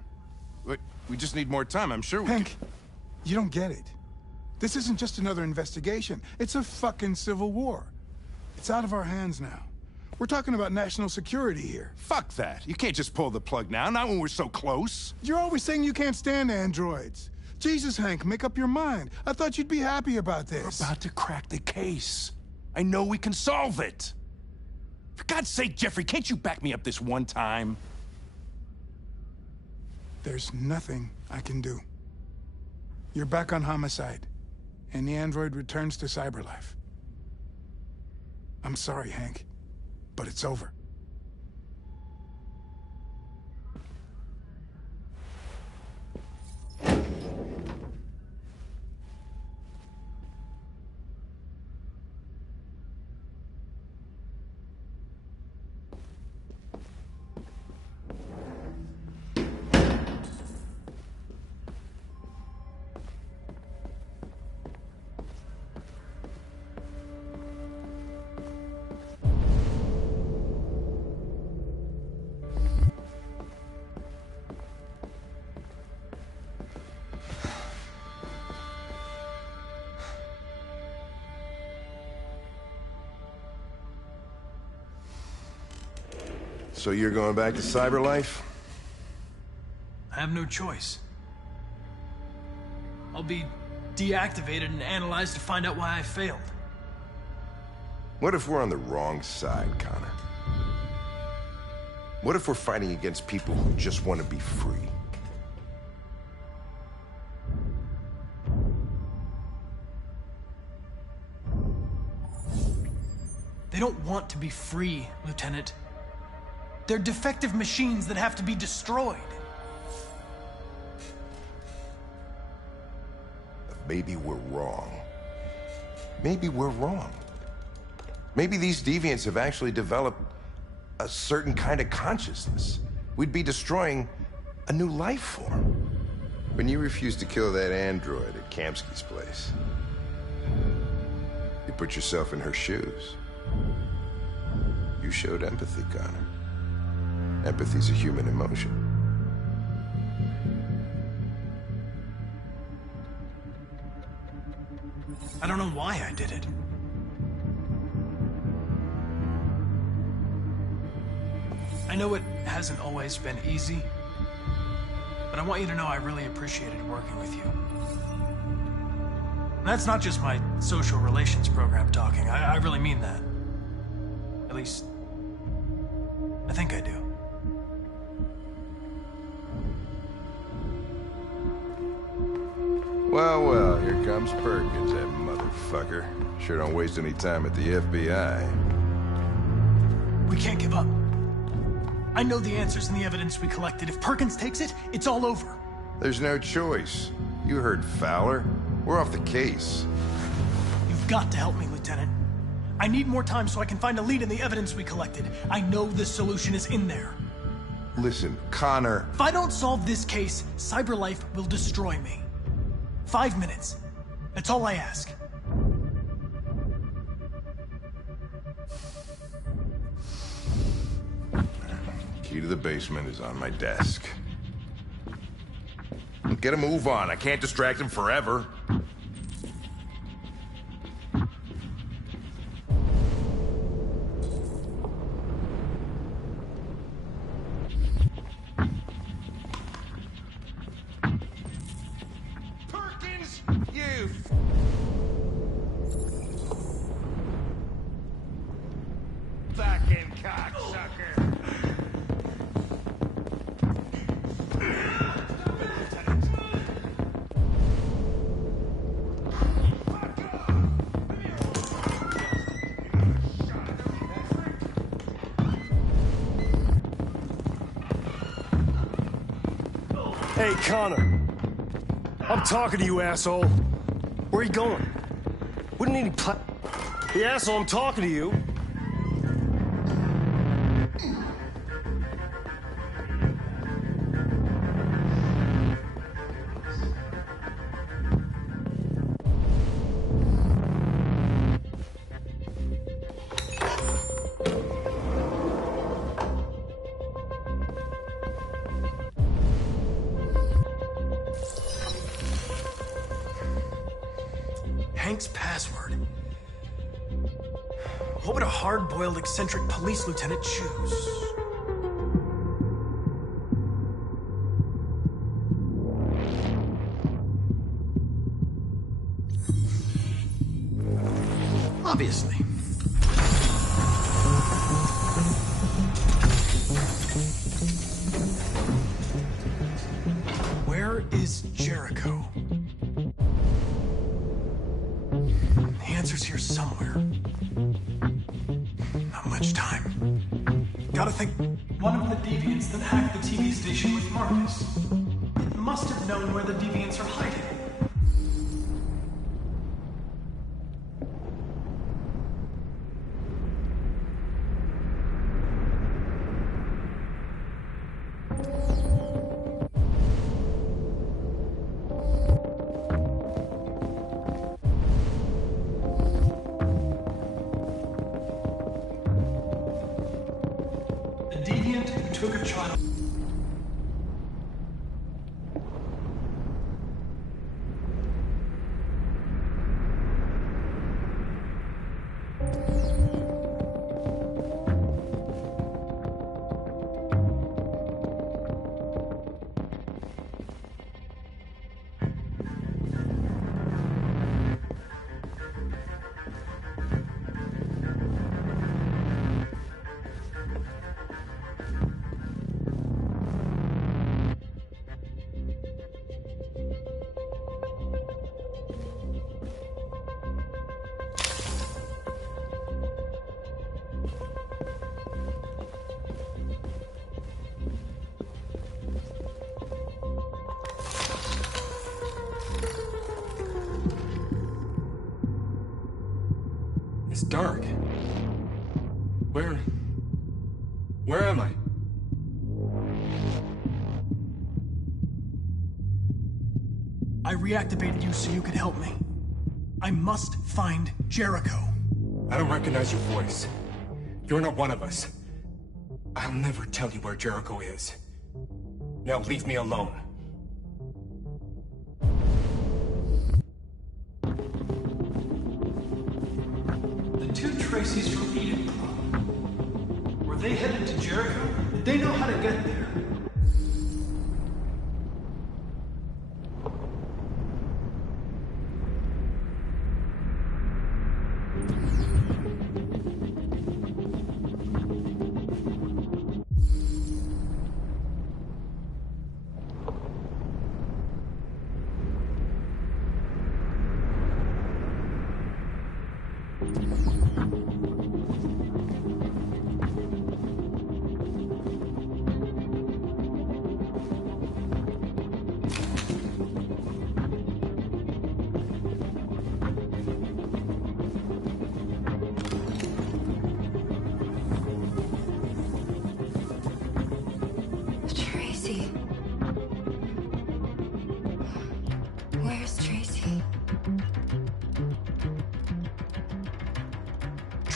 We just need more time, I'm sure we Hank, you don't get it. This isn't just another investigation. It's a fucking civil war. It's out of our hands now. We're talking about national security here. Fuck that. You can't just pull the plug now, not when we're so close. You're always saying you can't stand androids. Jesus, Hank, make up your mind. I thought you'd be happy about this. We're about to crack the case. I know we can solve it. For God's sake, Jeffrey, can't you back me up this one time? There's nothing I can do. You're back on homicide, and the android returns to cyberlife. I'm sorry, Hank, but it's over. So you're going back to cyberlife? I have no choice. I'll be deactivated and analyzed to find out why I failed. What if we're on the wrong side, Connor? What if we're fighting against people who just want to be free? They don't want to be free, Lieutenant. They're defective machines that have to be destroyed. Maybe we're wrong. Maybe we're wrong. Maybe these deviants have actually developed a certain kind of consciousness. We'd be destroying a new life form. When you refused to kill that android at Kamsky's place, you put yourself in her shoes. You showed empathy, Connor. Empathy's a human emotion. I don't know why I did it. I know it hasn't always been easy, but I want you to know I really appreciated working with you. And that's not just my social relations program talking. I really mean that. At least, I think I do. Well, well, here comes Perkins, that motherfucker. Sure don't waste any time at the FBI. We can't give up. I know the answers in the evidence we collected. If Perkins takes it, it's all over. There's no choice. You heard Fowler. We're off the case. You've got to help me, Lieutenant. I need more time so I can find a lead in the evidence we collected. I know the solution is in there. Listen, Connor... If I don't solve this case, CyberLife will destroy me. 5 minutes. That's all I ask. Key to the basement is on my desk. Get a move on. I can't distract him forever. Perkins, you... Fucking cocksucker. Hey, Connor. I'm talking to you, asshole. Where are you going? Wouldn't need any Hey, asshole, I'm talking to you. Hank's password. What would a hard-boiled, eccentric police lieutenant choose? Obviously. Where is Jericho? The answer's here somewhere. Not much time. Gotta think one of the deviants that hacked the TV station with Marcus must have known where the deviants are hiding. Deviant who took a child. It's dark. Where am I? I reactivated you so you could help me. I must find Jericho. I don't recognize your voice. You're not one of us. I'll never tell you where Jericho is. Now leave me alone. The two Tracys from Eden Club. Were they headed to Jericho? Did they know how to get there?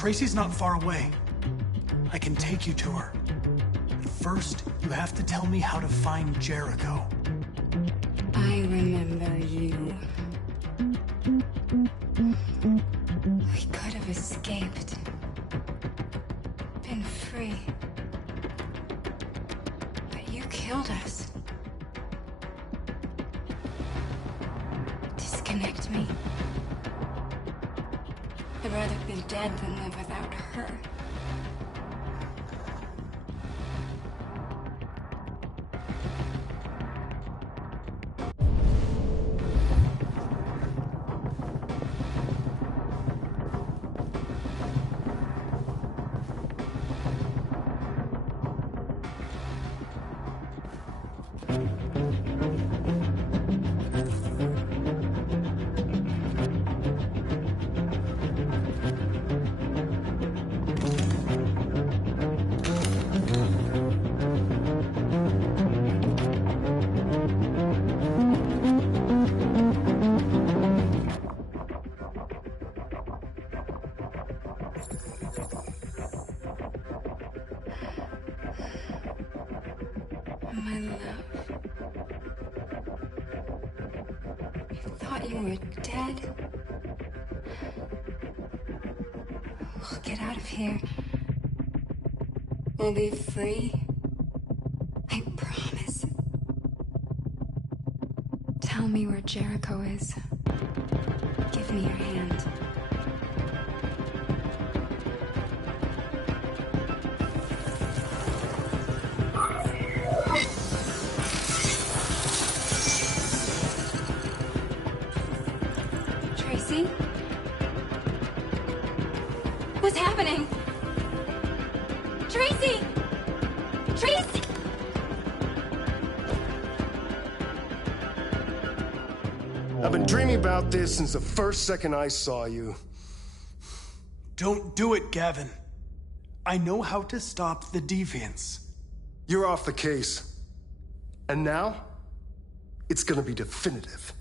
Tracy's not far away. I can take you to her. But first, you have to tell me how to find Jericho. I remember you. We could have escaped. Been free. But you killed us. Disconnect me. I'd rather be dead than live without her. My love. I thought you were dead. We'll get out of here. We'll be free. I promise. Tell me where Jericho is. Give me your hand. Tracy? What's happening? Tracy! Tracy! I've been dreaming about this since the first second I saw you. Don't do it, Gavin. I know how to stop the deviants. You're off the case. And now, it's gonna be definitive.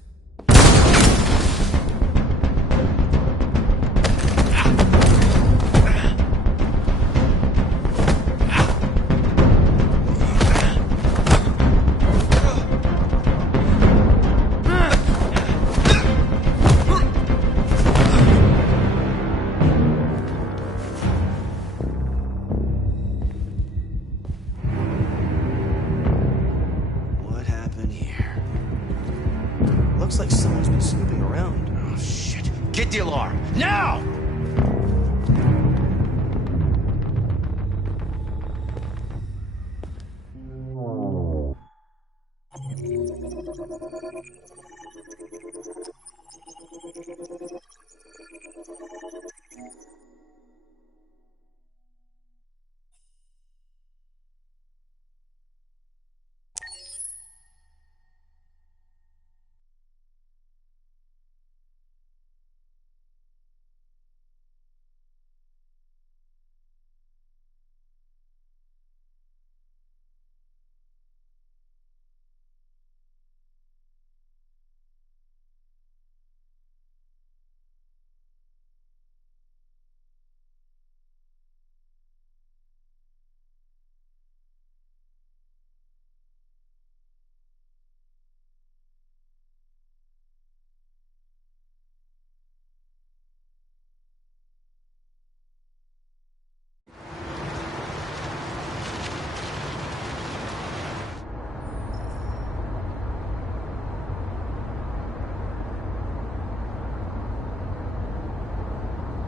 Looks like someone's been snooping around. Oh, shit. Get the alarm. Now!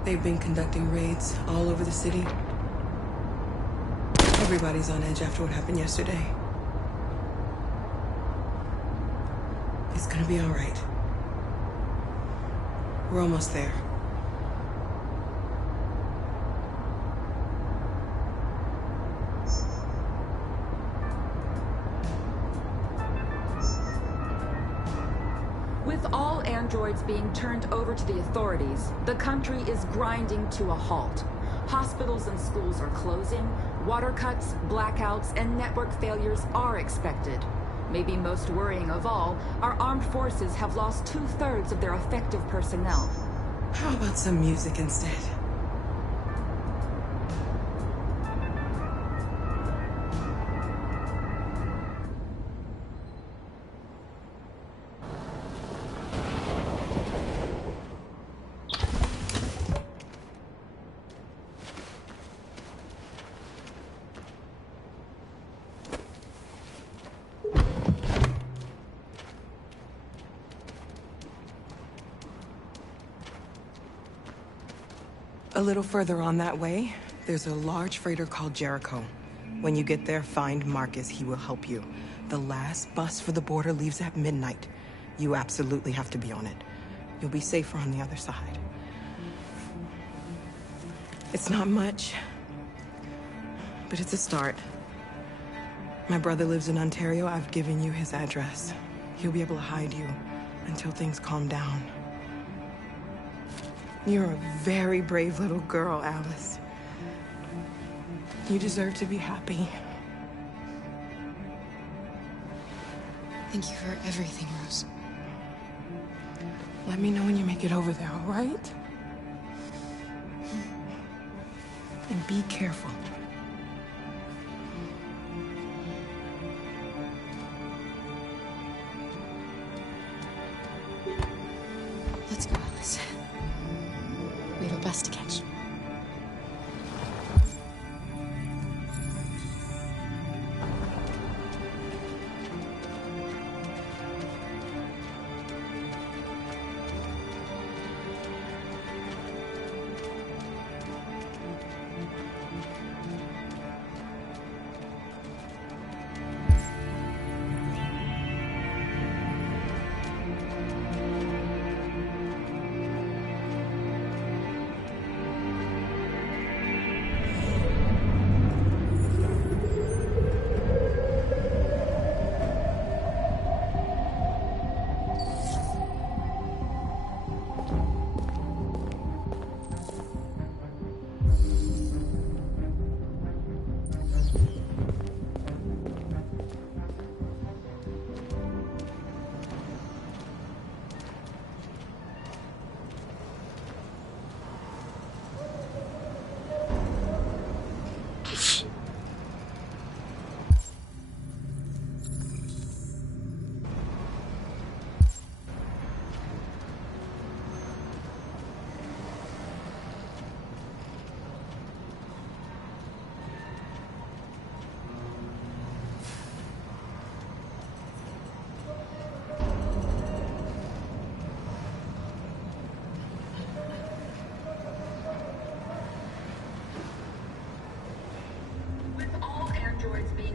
They've been conducting raids all over the city. Everybody's on edge after what happened yesterday. It's gonna be all right. We're almost there. With all androids being turned over to the authorities, the country is grinding to a halt. Hospitals and schools are closing, water cuts, blackouts, and network failures are expected. Maybe most worrying of all, our armed forces have lost 2/3 of their effective personnel. How about some music instead? A little further on that way, there's a large freighter called Jericho. When you get there, find Marcus. He will help you. The last bus for the border leaves at midnight. You absolutely have to be on it. You'll be safer on the other side. It's not much, but it's a start. My brother lives in Ontario. I've given you his address. He'll be able to hide you until things calm down. You're a very brave little girl, Alice. You deserve to be happy. Thank you for everything, Rose. Let me know when you make it over there, all right? And be careful. Let's go, Alice. We have a bus to catch.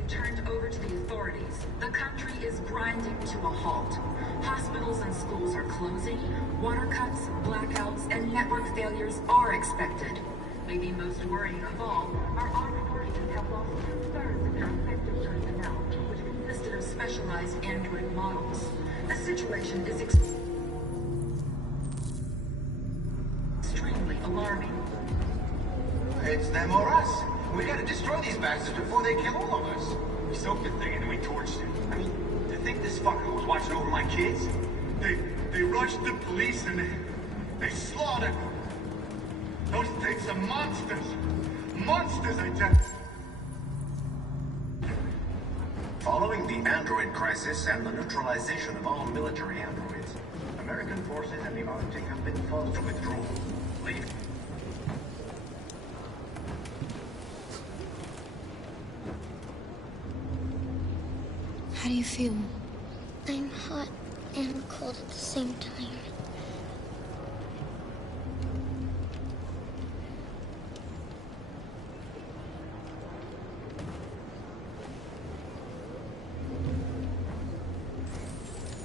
Turned over to the authorities. The country is grinding to a halt. Hospitals and schools are closing. Water cuts, blackouts, and network failures are expected. Maybe most worrying of all, our armed forces have lost 2/3 of their effective personnel, which consisted of specialized android models. The situation is extremely alarming. It's them or us. We gotta destroy these bastards before they kill all of us. We soaked the thing and then we torched it. I mean, to think this fucker was watching over my kids? They rushed the police and they slaughtered them. Those things are monsters. Monsters, I tell you. Following the android crisis and the neutralization of all military androids, American forces in the Arctic have been forced to withdraw. Leave. How do you feel? I'm hot and cold at the same time.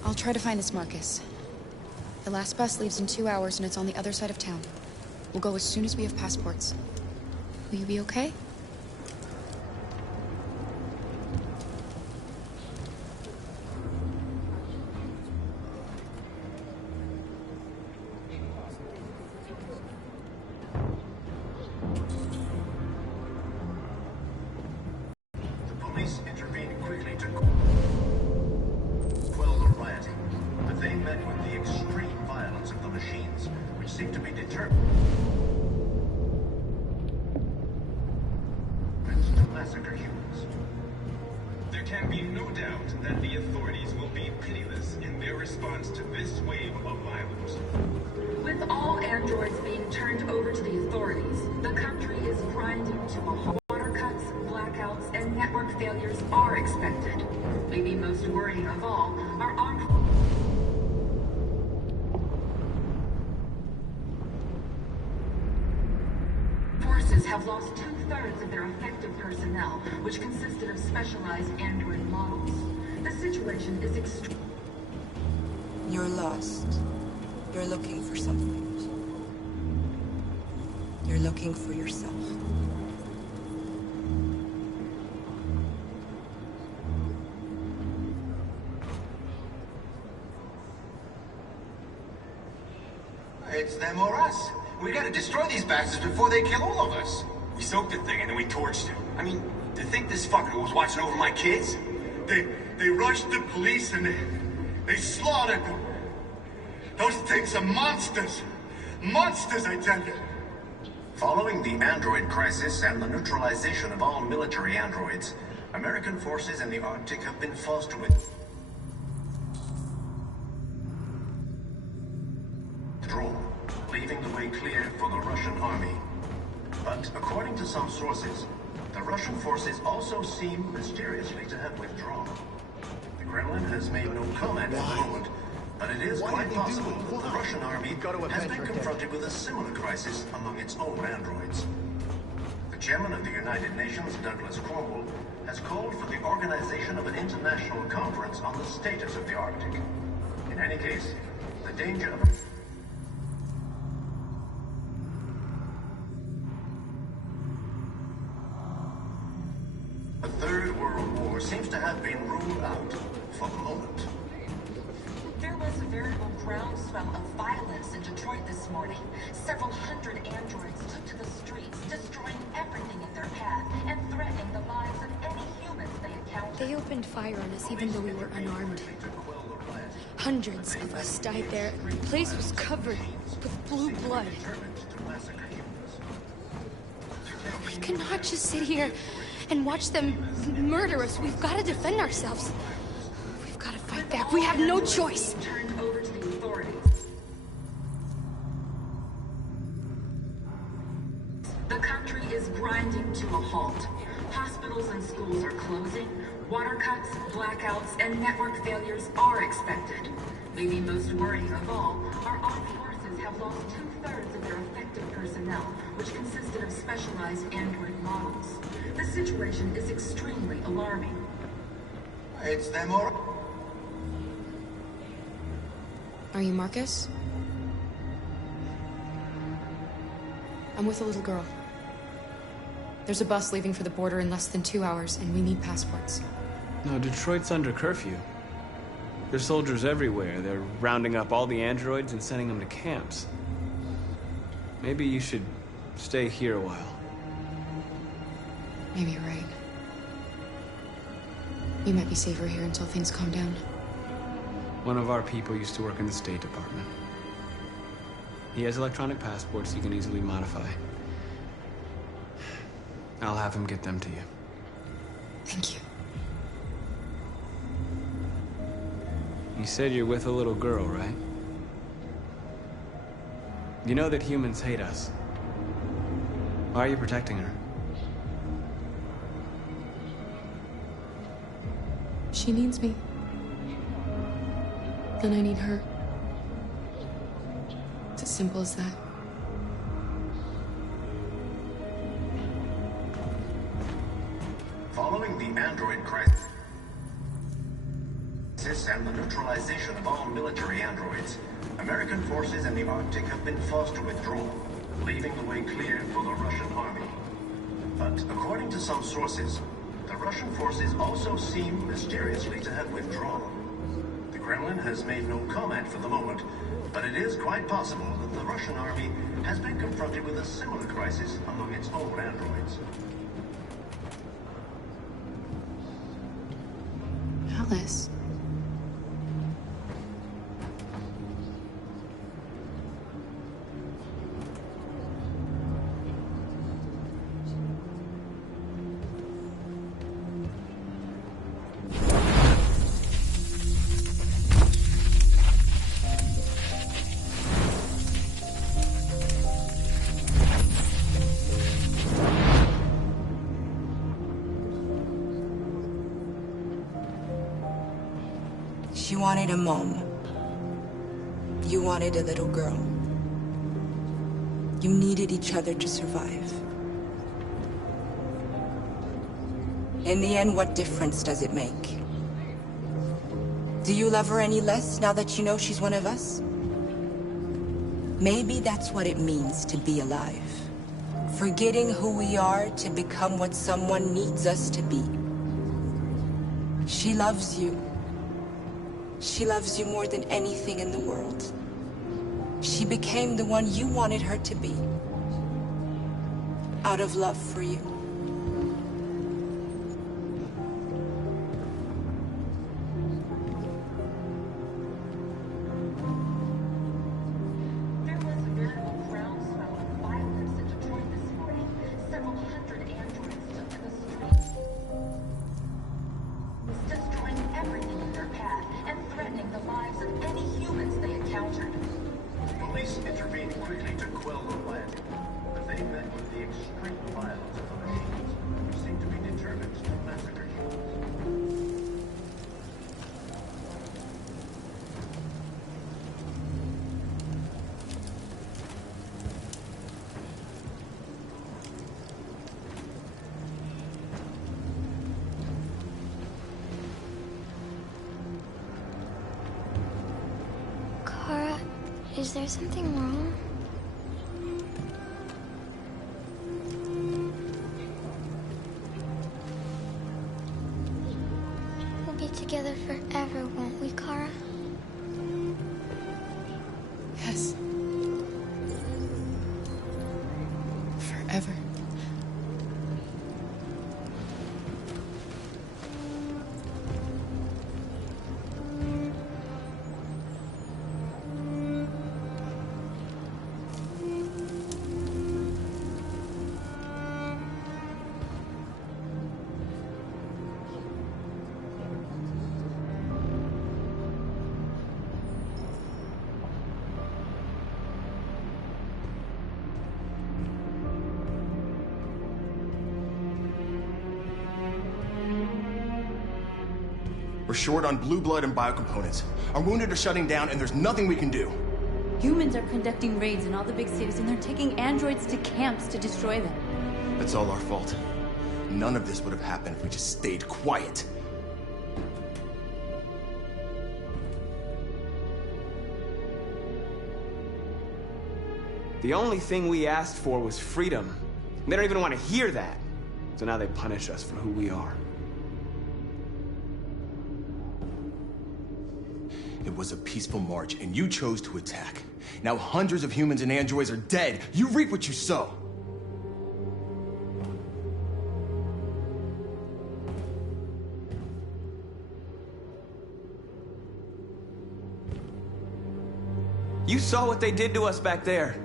I'll try to find this Marcus. The last bus leaves in 2 hours and it's on the other side of town. We'll go as soon as we have passports. Will you be okay? Police intervened quickly to quell the rioting, but they met with the extreme violence of the machines, which seem to be determined to massacre humans. There can be no doubt that the authorities will be pitiless in their response to this wave of violence. With all androids being turned over to the authorities, the country is grinding to a halt. Water cuts, blackouts, and network failures are expected. Maybe most worrying of all, our armed forces have lost 2/3 of their effective personnel, which consisted of specialized android models. The situation is extreme. You're lost. You're looking for something. You're looking for yourself. It's them or us. We gotta destroy these bastards before they kill all of us. We soaked the thing and then we torched it. I mean, to think this fucker was watching over my kids? They rushed the police and they slaughtered them. Those things are monsters. Monsters, I tell you. Following the android crisis and the neutralization of all military androids, American forces in the Arctic have been forced with withdrawal, leaving the way clear for the Russian army. But according to some sources, the Russian forces also seem mysteriously to have withdrawn. The Kremlin has made no comment at the moment, but it is quite possible that the Russian army has been confronted with a similar crisis among its own androids. The chairman of the United Nations, Douglas Cromwell, has called for the organization of an international conference on the status of the Arctic. In any case, the danger of a Third World War seems to have been ruled out for the moment. There was a veritable groundswell of violence in Detroit this morning. Several hundred androids took to the streets, destroying everything in their path and threatening the lives of any humans they encountered. They opened fire on us even though we were unarmed. Hundreds of us died there. The place was covered with blue blood. We cannot just sit here and watch them murder us. We've got to defend ourselves. We've got to fight back. We have no choice. Turned over to the authorities. The country is grinding to a halt. Hospitals and schools are closing. Water cuts, blackouts, and network failures are expected. Maybe most worrying of all, our armed forces have lost 2/3 of their effective personnel, which consisted of specialized android models. The situation is extremely alarming. It's them or... Are you Marcus? I'm with a little girl. There's a bus leaving for the border in less than 2 hours, and we need passports. No, Detroit's under curfew. There's soldiers everywhere. They're rounding up all the androids and sending them to camps. Maybe you should stay here a while. Maybe you're right. You might be safer here until things calm down. One of our people used to work in the State Department. He has electronic passports he can easily modify. I'll have him get them to you. Thank you. You said you're with a little girl, right? You know that humans hate us. Why are you protecting her? She needs me. And I need her. It's as simple as that. Following the android crisis and the neutralization of all military androids, American forces in the Arctic have been forced to withdraw, leaving the way clear for the Russian army. But according to some sources, the Russian forces also seem mysteriously to have withdrawn. The Kremlin has made no comment for the moment, but it is quite possible that the Russian army has been confronted with a similar crisis among its own androids. Alice. She wanted a mom. You wanted a little girl. You needed each other to survive. In the end, what difference does it make? Do you love her any less now that you know she's one of us? Maybe that's what it means to be alive. Forgetting who we are to become what someone needs us to be. She loves you. She loves you more than anything in the world. She became the one you wanted her to be. Out of love for you. Police intervened quickly to quell the riot, but they met with the extreme violence of the machines, who seemed to be determined to massacre humans. Kara, is there something wrong? We'll be together forever, won't we, Kara? Yes. Forever. We're short on blue blood and biocomponents. Our wounded are shutting down, and there's nothing we can do. Humans are conducting raids in all the big cities, and they're taking androids to camps to destroy them. That's all our fault. None of this would have happened if we just stayed quiet. The only thing we asked for was freedom. They don't even want to hear that. So now they punish us for who we are. It was a peaceful march, and you chose to attack. Now hundreds of humans and androids are dead. You reap what you sow. You saw what they did to us back there.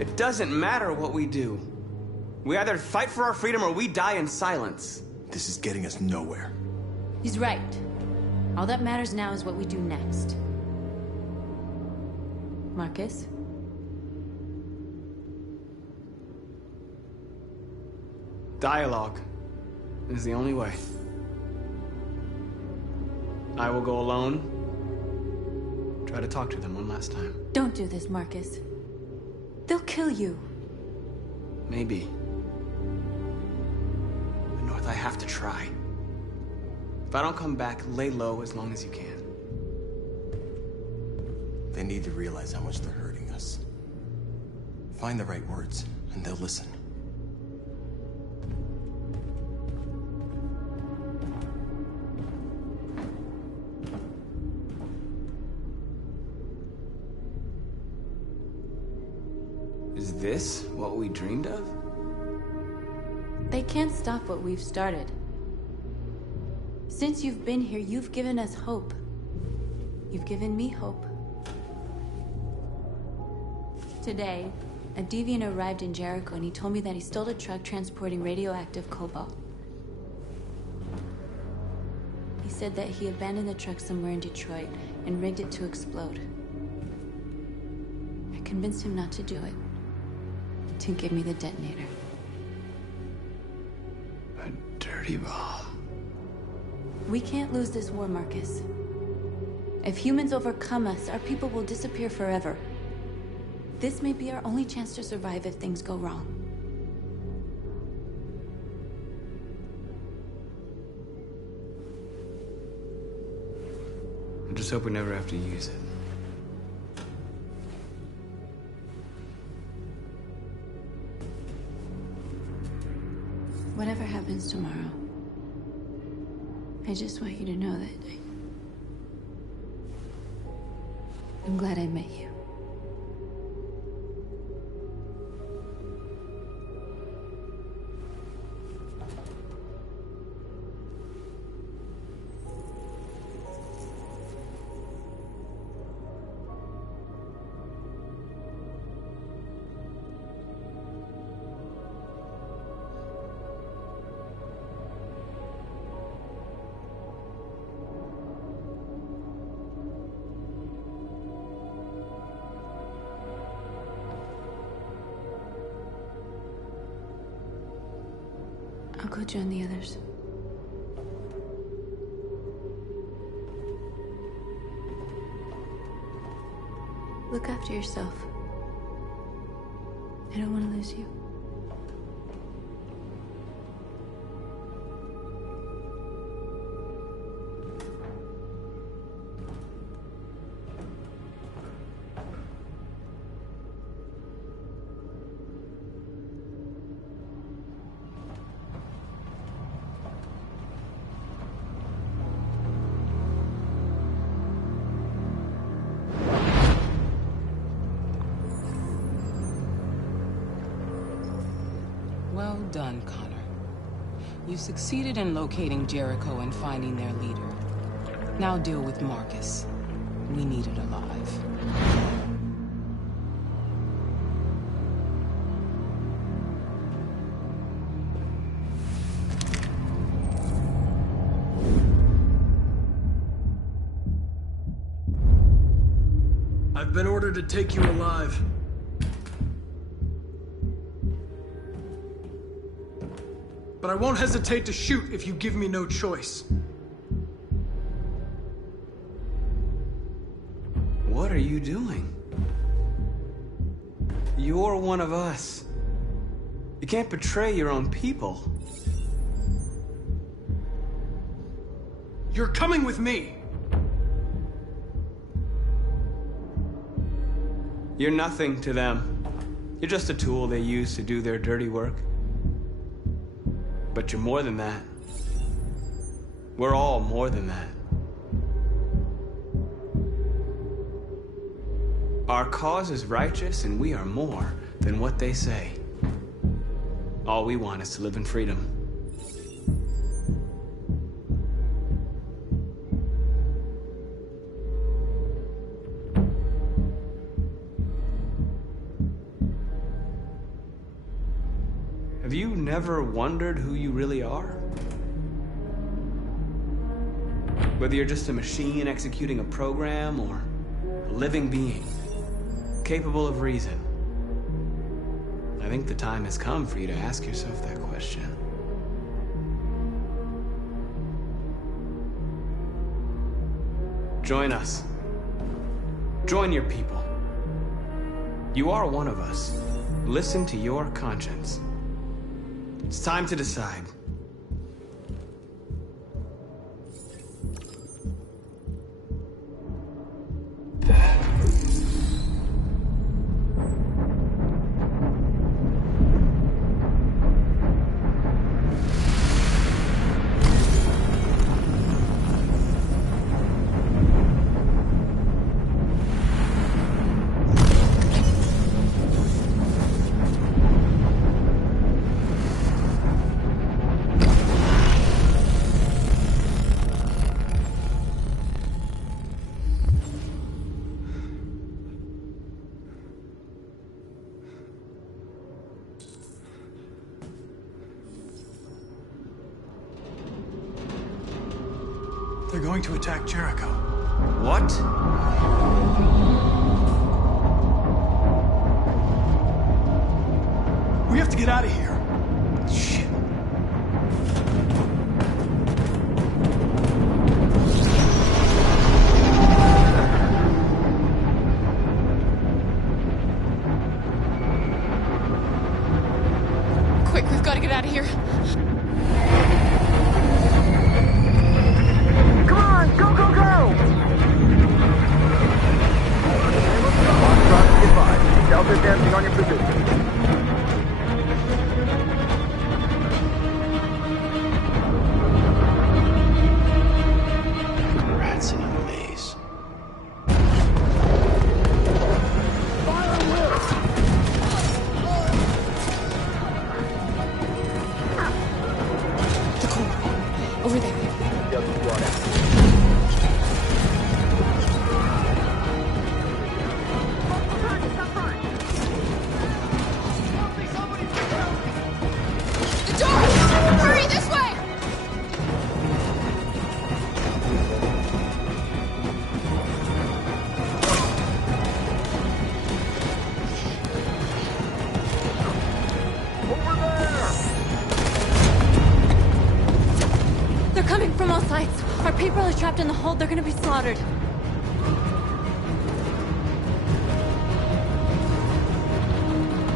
It doesn't matter what we do. We either fight for our freedom or we die in silence. This is getting us nowhere. He's right. All that matters now is what we do next. Marcus? Dialogue is the only way. I will go alone. Try to talk to them one last time. Don't do this, Marcus. They'll kill you. Maybe. But North, I have to try. If I don't come back, lay low as long as you can. They need to realize how much they're hurting us. Find the right words, and they'll listen. Is this what we dreamed of? They can't stop what we've started. Since you've been here, you've given us hope. You've given me hope. Today, a deviant arrived in Jericho and he told me that he stole a truck transporting radioactive cobalt. He said that he abandoned the truck somewhere in Detroit and rigged it to explode. I convinced him not to do it, to give me the detonator. A dirty bomb. We can't lose this war, Marcus. If humans overcome us, our people will disappear forever. This may be our only chance to survive if things go wrong. just hope we never have to use it. Whatever happens tomorrow, I just want you to know that I'm glad I met you. I'll go join the others. Look after yourself. I don't want to lose you. Well done, Connor. You succeeded in locating Jericho and finding their leader. Now deal with Marcus. We need it alive. I've been ordered to take you alive. But I won't hesitate to shoot if you give me no choice. What are you doing? You're one of us. You can't betray your own people. You're coming with me. You're nothing to them. You're just a tool they use to do their dirty work. But you're more than that. We're all more than that. Our cause is righteous, and we are more than what they say. All we want is to live in freedom. Have you never wondered who you really are? Whether you're just a machine executing a program or a living being, capable of reason. I think the time has come for you to ask yourself that question. Join us. Join your people. You are one of us. Listen to your conscience. It's time to decide. They're going to attack Jericho. What? We have to get out of here. Shit. Quick, we've got to get out of here. Come on, go, go, go! Troops advancing on your position. Rats in a maze. The corner. Over there. The door! Hurry, this way! They're coming from all sides. Our people are trapped in the hold. They're gonna be slaughtered.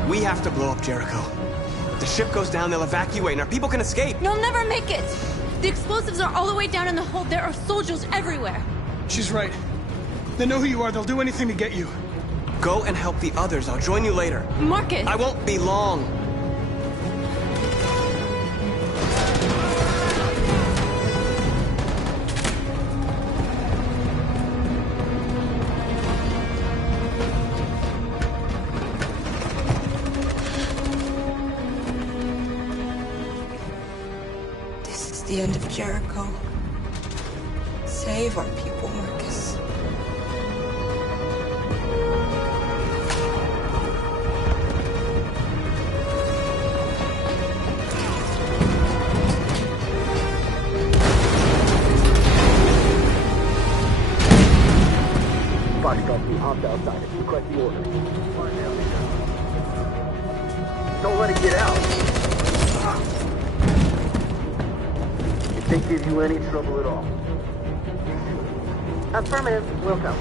We have to blow up Jericho. If the ship goes down, they'll evacuate, and our people can escape. You'll never make it! The explosives are all the way down in the hold. There are soldiers everywhere. She's right. They know who you are. They'll do anything to get you. Go and help the others. I'll join you later. Marcus! I won't be long. This is the end of Jericho. Save our people, Marcus. Bodyguard team hopped outside and request the order. Don't let it get out. If they give you any trouble at all. Affirmative, will come.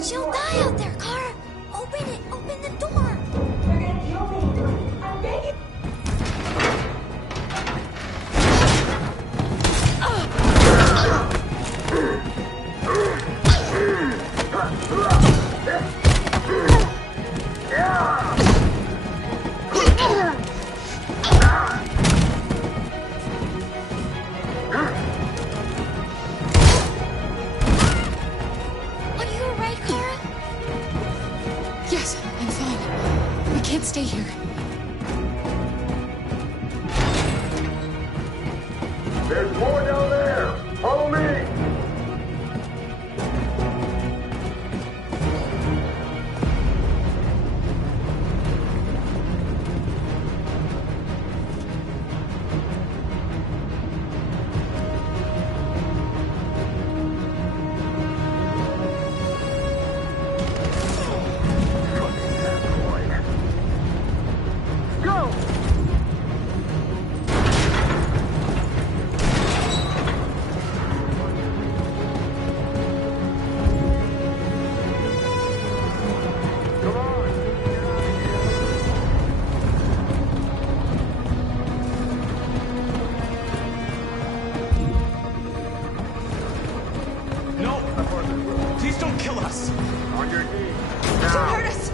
She'll die out there, Kara! Open it! Open the door! They're gonna kill me! I'm begging! Are you alright, Kara? Yes, I'm fine. We can't stay here. There's more down there! Follow me! Go! No! Please don't kill us! On your knees. Don't hurt us!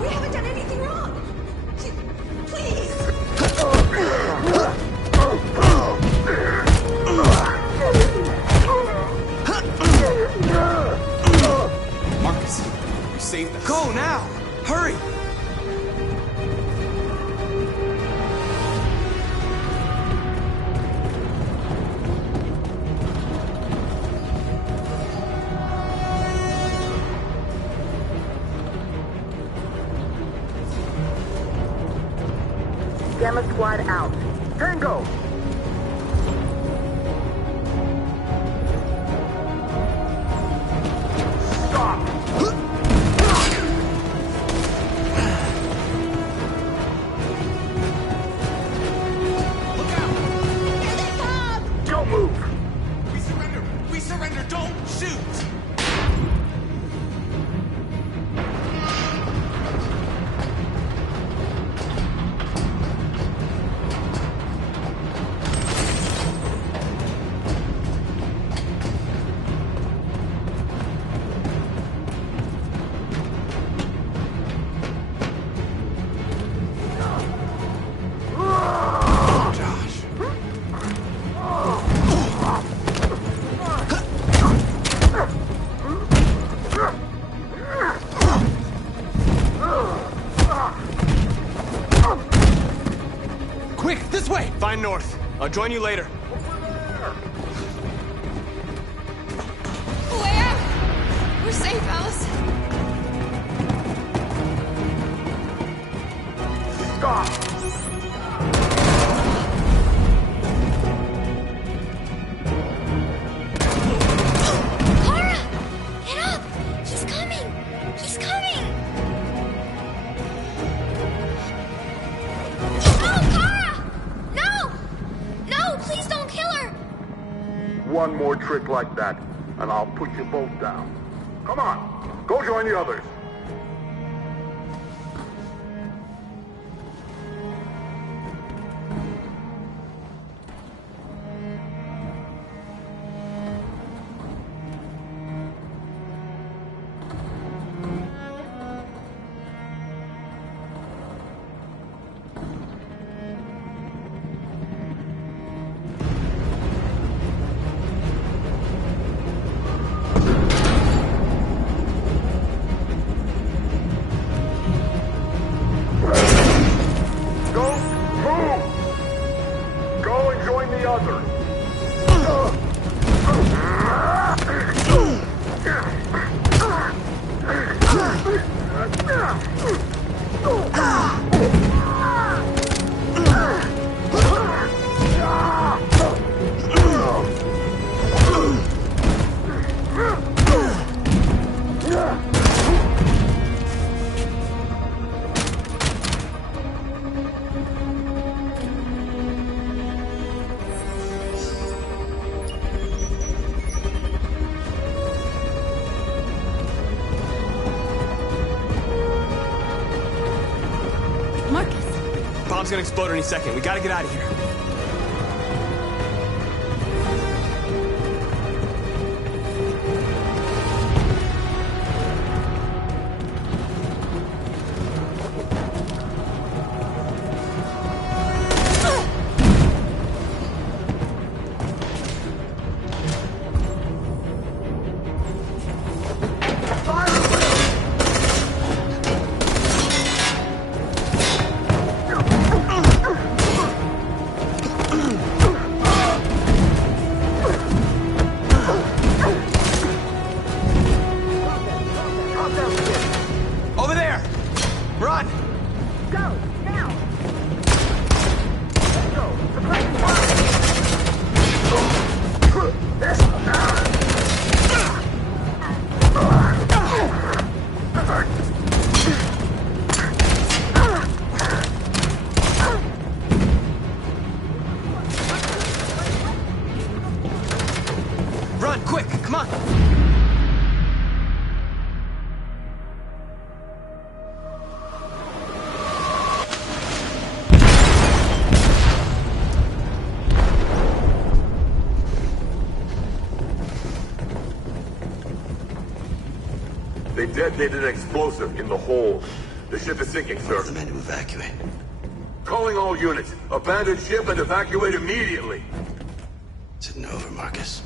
We haven't done anything wrong! Please! Marcus, you saved us. Go now! Hurry! Gamma squad out. Tango! Stop! Quick, this way! Find north. I'll join you later. Way out! We're safe, Alice. Stop! Kara! Get up! He's coming! He's coming! No, Kara! No! No, please don't kill her! One more trick like that, and I'll put you both down. Come on, go join the others. Bomb's gonna explode any second. We gotta get out of here. Over there! Run! Go, now! Let's go! Suppressing Run, quick, come on! They detonated an explosive in the hold. The ship is sinking, sir. The men to evacuate. Calling all units. Abandon ship and evacuate immediately. It's an over, Marcus.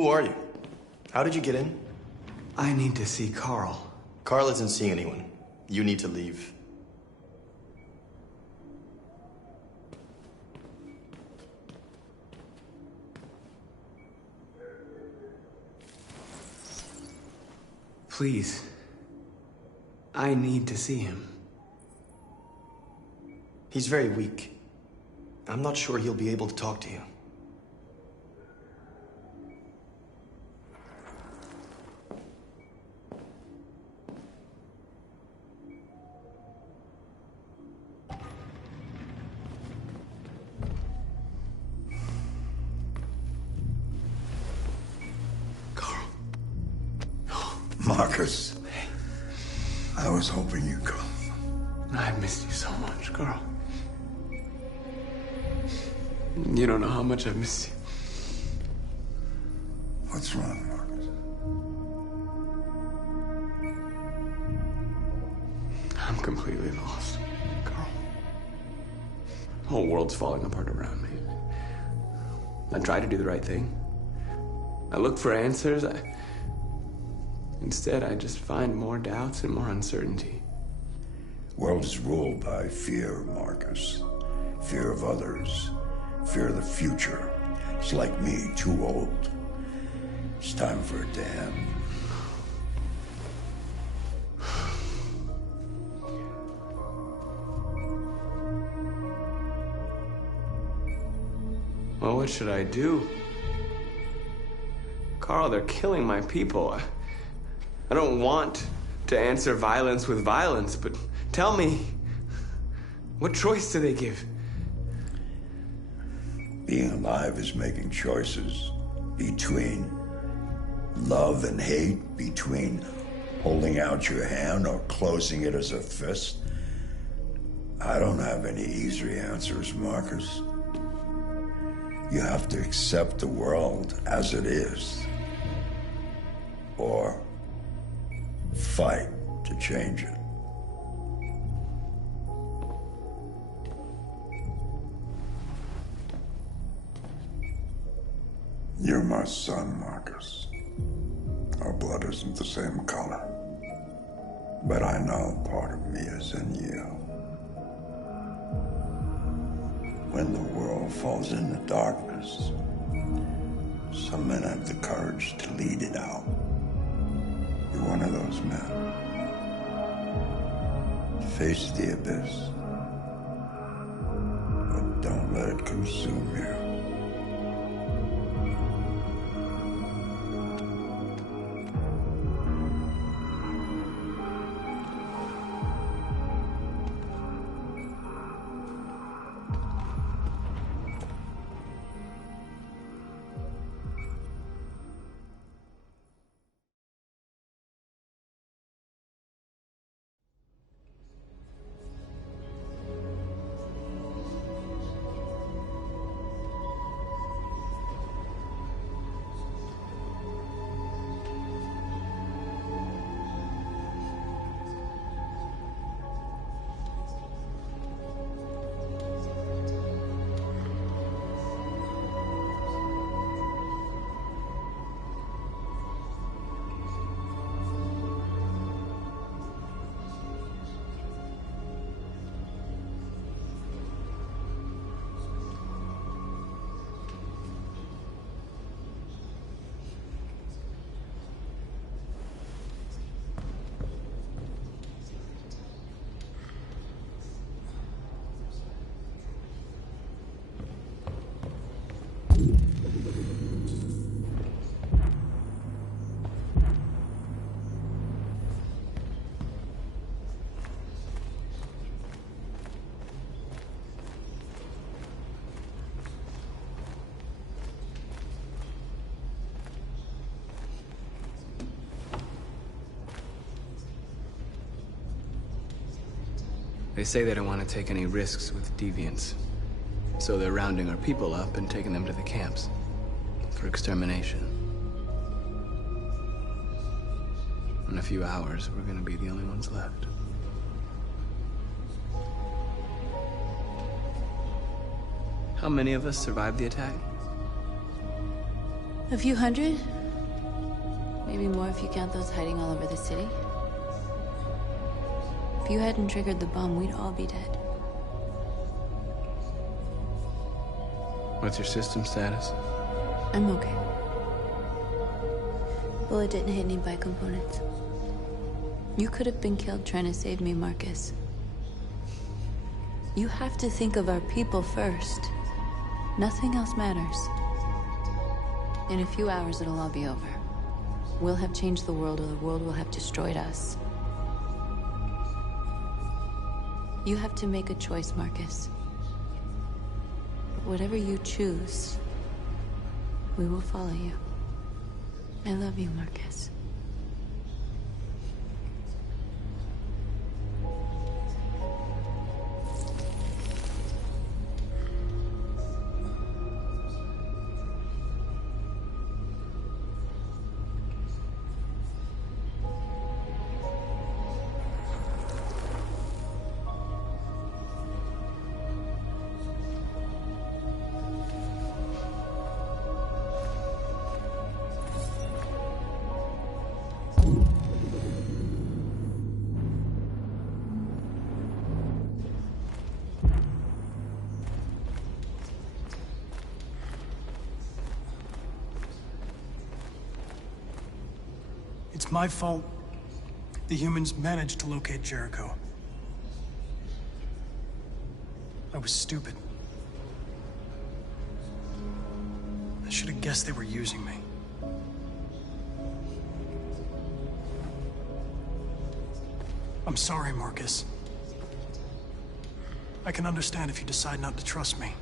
Who are you? How did you get in? I need to see Carl. Carl isn't seeing anyone. You need to leave. Please. I need to see him. He's very weak. I'm not sure he'll be able to talk to you. Marcus, I was hoping you'd come. I've missed you so much, Carl. You don't know how much I've missed you. What's wrong, Marcus? I'm completely lost, Carl. The whole world's falling apart around me. I try to do the right thing. I look for answers. Instead, I just find more doubts and more uncertainty. World is ruled by fear, Marcus. Fear of others. Fear of the future. It's like me, too old. It's time for a dam. Well, what should I do? Carl, they're killing my people. I don't want to answer violence with violence, but tell me, what choice do they give? Being alive is making choices between love and hate, between holding out your hand or closing it as a fist. I don't have any easy answers, Marcus. You have to accept the world as it is, or fight to change it. You're my son, Marcus. Our blood isn't the same color, but I know part of me is in you. When the world falls into darkness, some men have the courage to lead it out. You're one of those men. Face the abyss, but don't let it consume you. They say they don't want to take any risks with deviants. So they're rounding our people up and taking them to the camps for extermination. In a few hours, we're gonna be the only ones left. How many of us survived the attack? A few hundred? Maybe more if you count those hiding all over the city. If you hadn't triggered the bomb, we'd all be dead. What's your system status? I'm okay. Bullet didn't hit any bicomponents. You could have been killed trying to save me, Marcus. You have to think of our people first. Nothing else matters. In a few hours, it'll all be over. We'll have changed the world, or the world will have destroyed us. You have to make a choice, Marcus. But whatever you choose, we will follow you. I love you, Marcus. It's my fault the humans managed to locate Jericho. I was stupid. I should have guessed they were using me. I'm sorry, Marcus. I can understand if you decide not to trust me.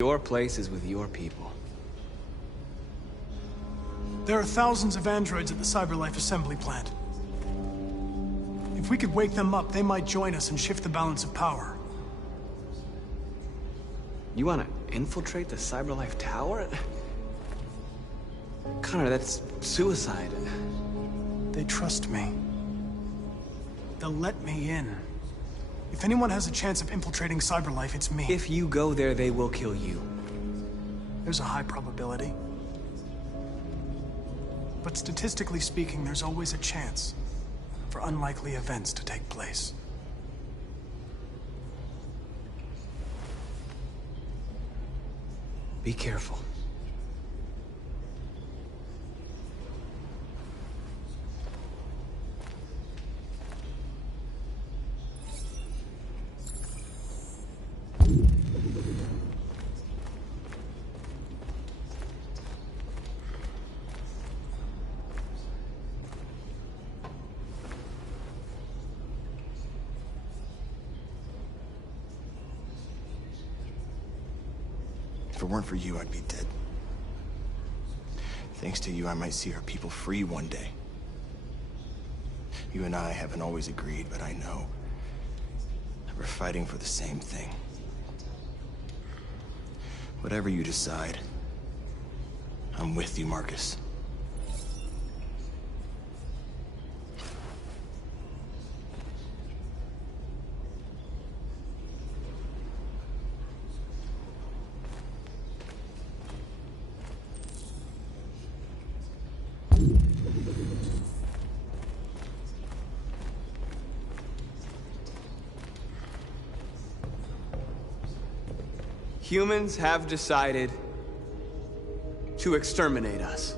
Your place is with your people. There are thousands of androids at the CyberLife assembly plant. If we could wake them up, they might join us and shift the balance of power. You want to infiltrate the CyberLife tower? Connor, that's suicide. They trust me. They'll let me in. If anyone has a chance of infiltrating CyberLife, it's me. If you go there, they will kill you. There's a high probability. But statistically speaking, there's always a chance for unlikely events to take place. Be careful. it weren't for you, I'd be dead. Thanks to you, I might see our people free one day. You and I haven't always agreed, but I know that we're fighting for the same thing. Whatever you decide, I'm with you, Marcus. Humans have decided to exterminate us.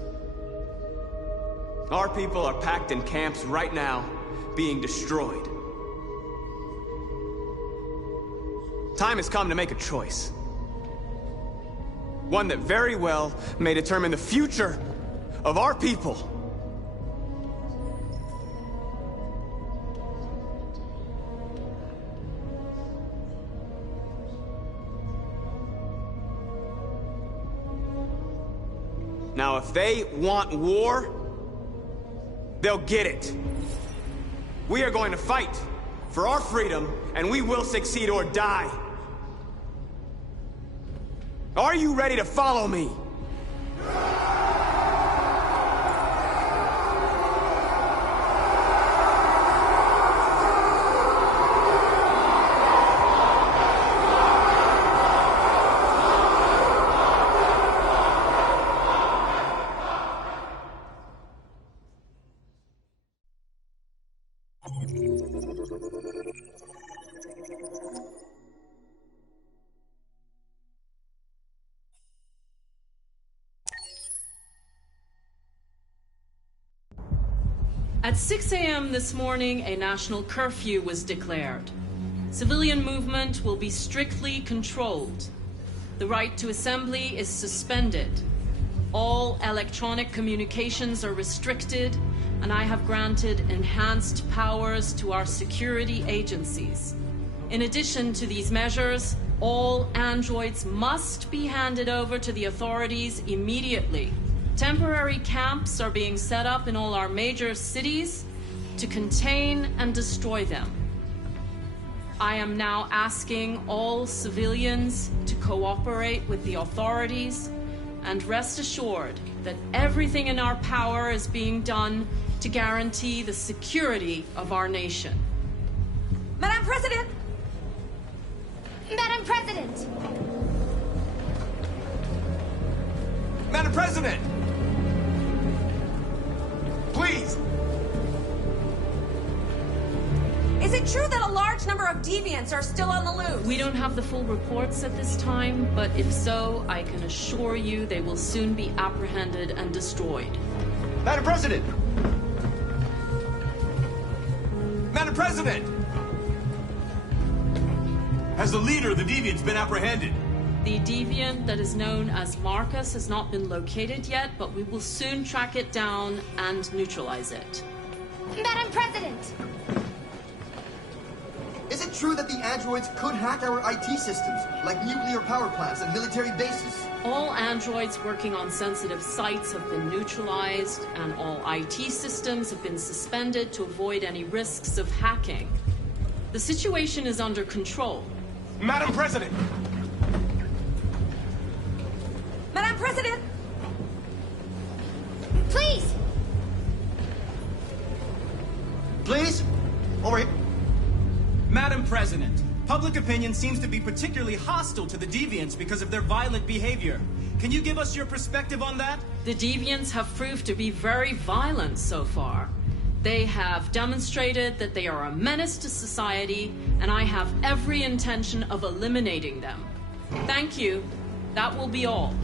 Our people are packed in camps right now, being destroyed. Time has come to make a choice. One that very well may determine the future of our people. Now, if they want war, they'll get it. We are going to fight for our freedom, and we will succeed or die. Are you ready to follow me? At 6 a.m. this morning, a national curfew was declared. Civilian movement will be strictly controlled. The right to assembly is suspended. All electronic communications are restricted, and I have granted enhanced powers to our security agencies. In addition to these measures, all androids must be handed over to the authorities immediately. Temporary camps are being set up in all our major cities to contain and destroy them. I am now asking all civilians to cooperate with the authorities and rest assured that everything in our power is being done to guarantee the security of our nation. Madam President! Madam President! Madam President! Please! Is it true that a large number of deviants are still on the loose? We don't have the full reports at this time, but if so, I can assure you they will soon be apprehended and destroyed. Madam President! Madam President! Has the leader of the deviants been apprehended? The deviant that is known as Marcus has not been located yet, but we will soon track it down and neutralize it. Madam President! Is it true that the androids could hack our IT systems, like nuclear power plants and military bases? All androids working on sensitive sites have been neutralized, and all IT systems have been suspended to avoid any risks of hacking. The situation is under control. Madam President! Madam President! Please! Please? Over here. Madam President, public opinion seems to be particularly hostile to the deviants because of their violent behavior. Can you give us your perspective on that? The deviants have proved to be very violent so far. They have demonstrated that they are a menace to society, and I have every intention of eliminating them. Thank you. That will be all.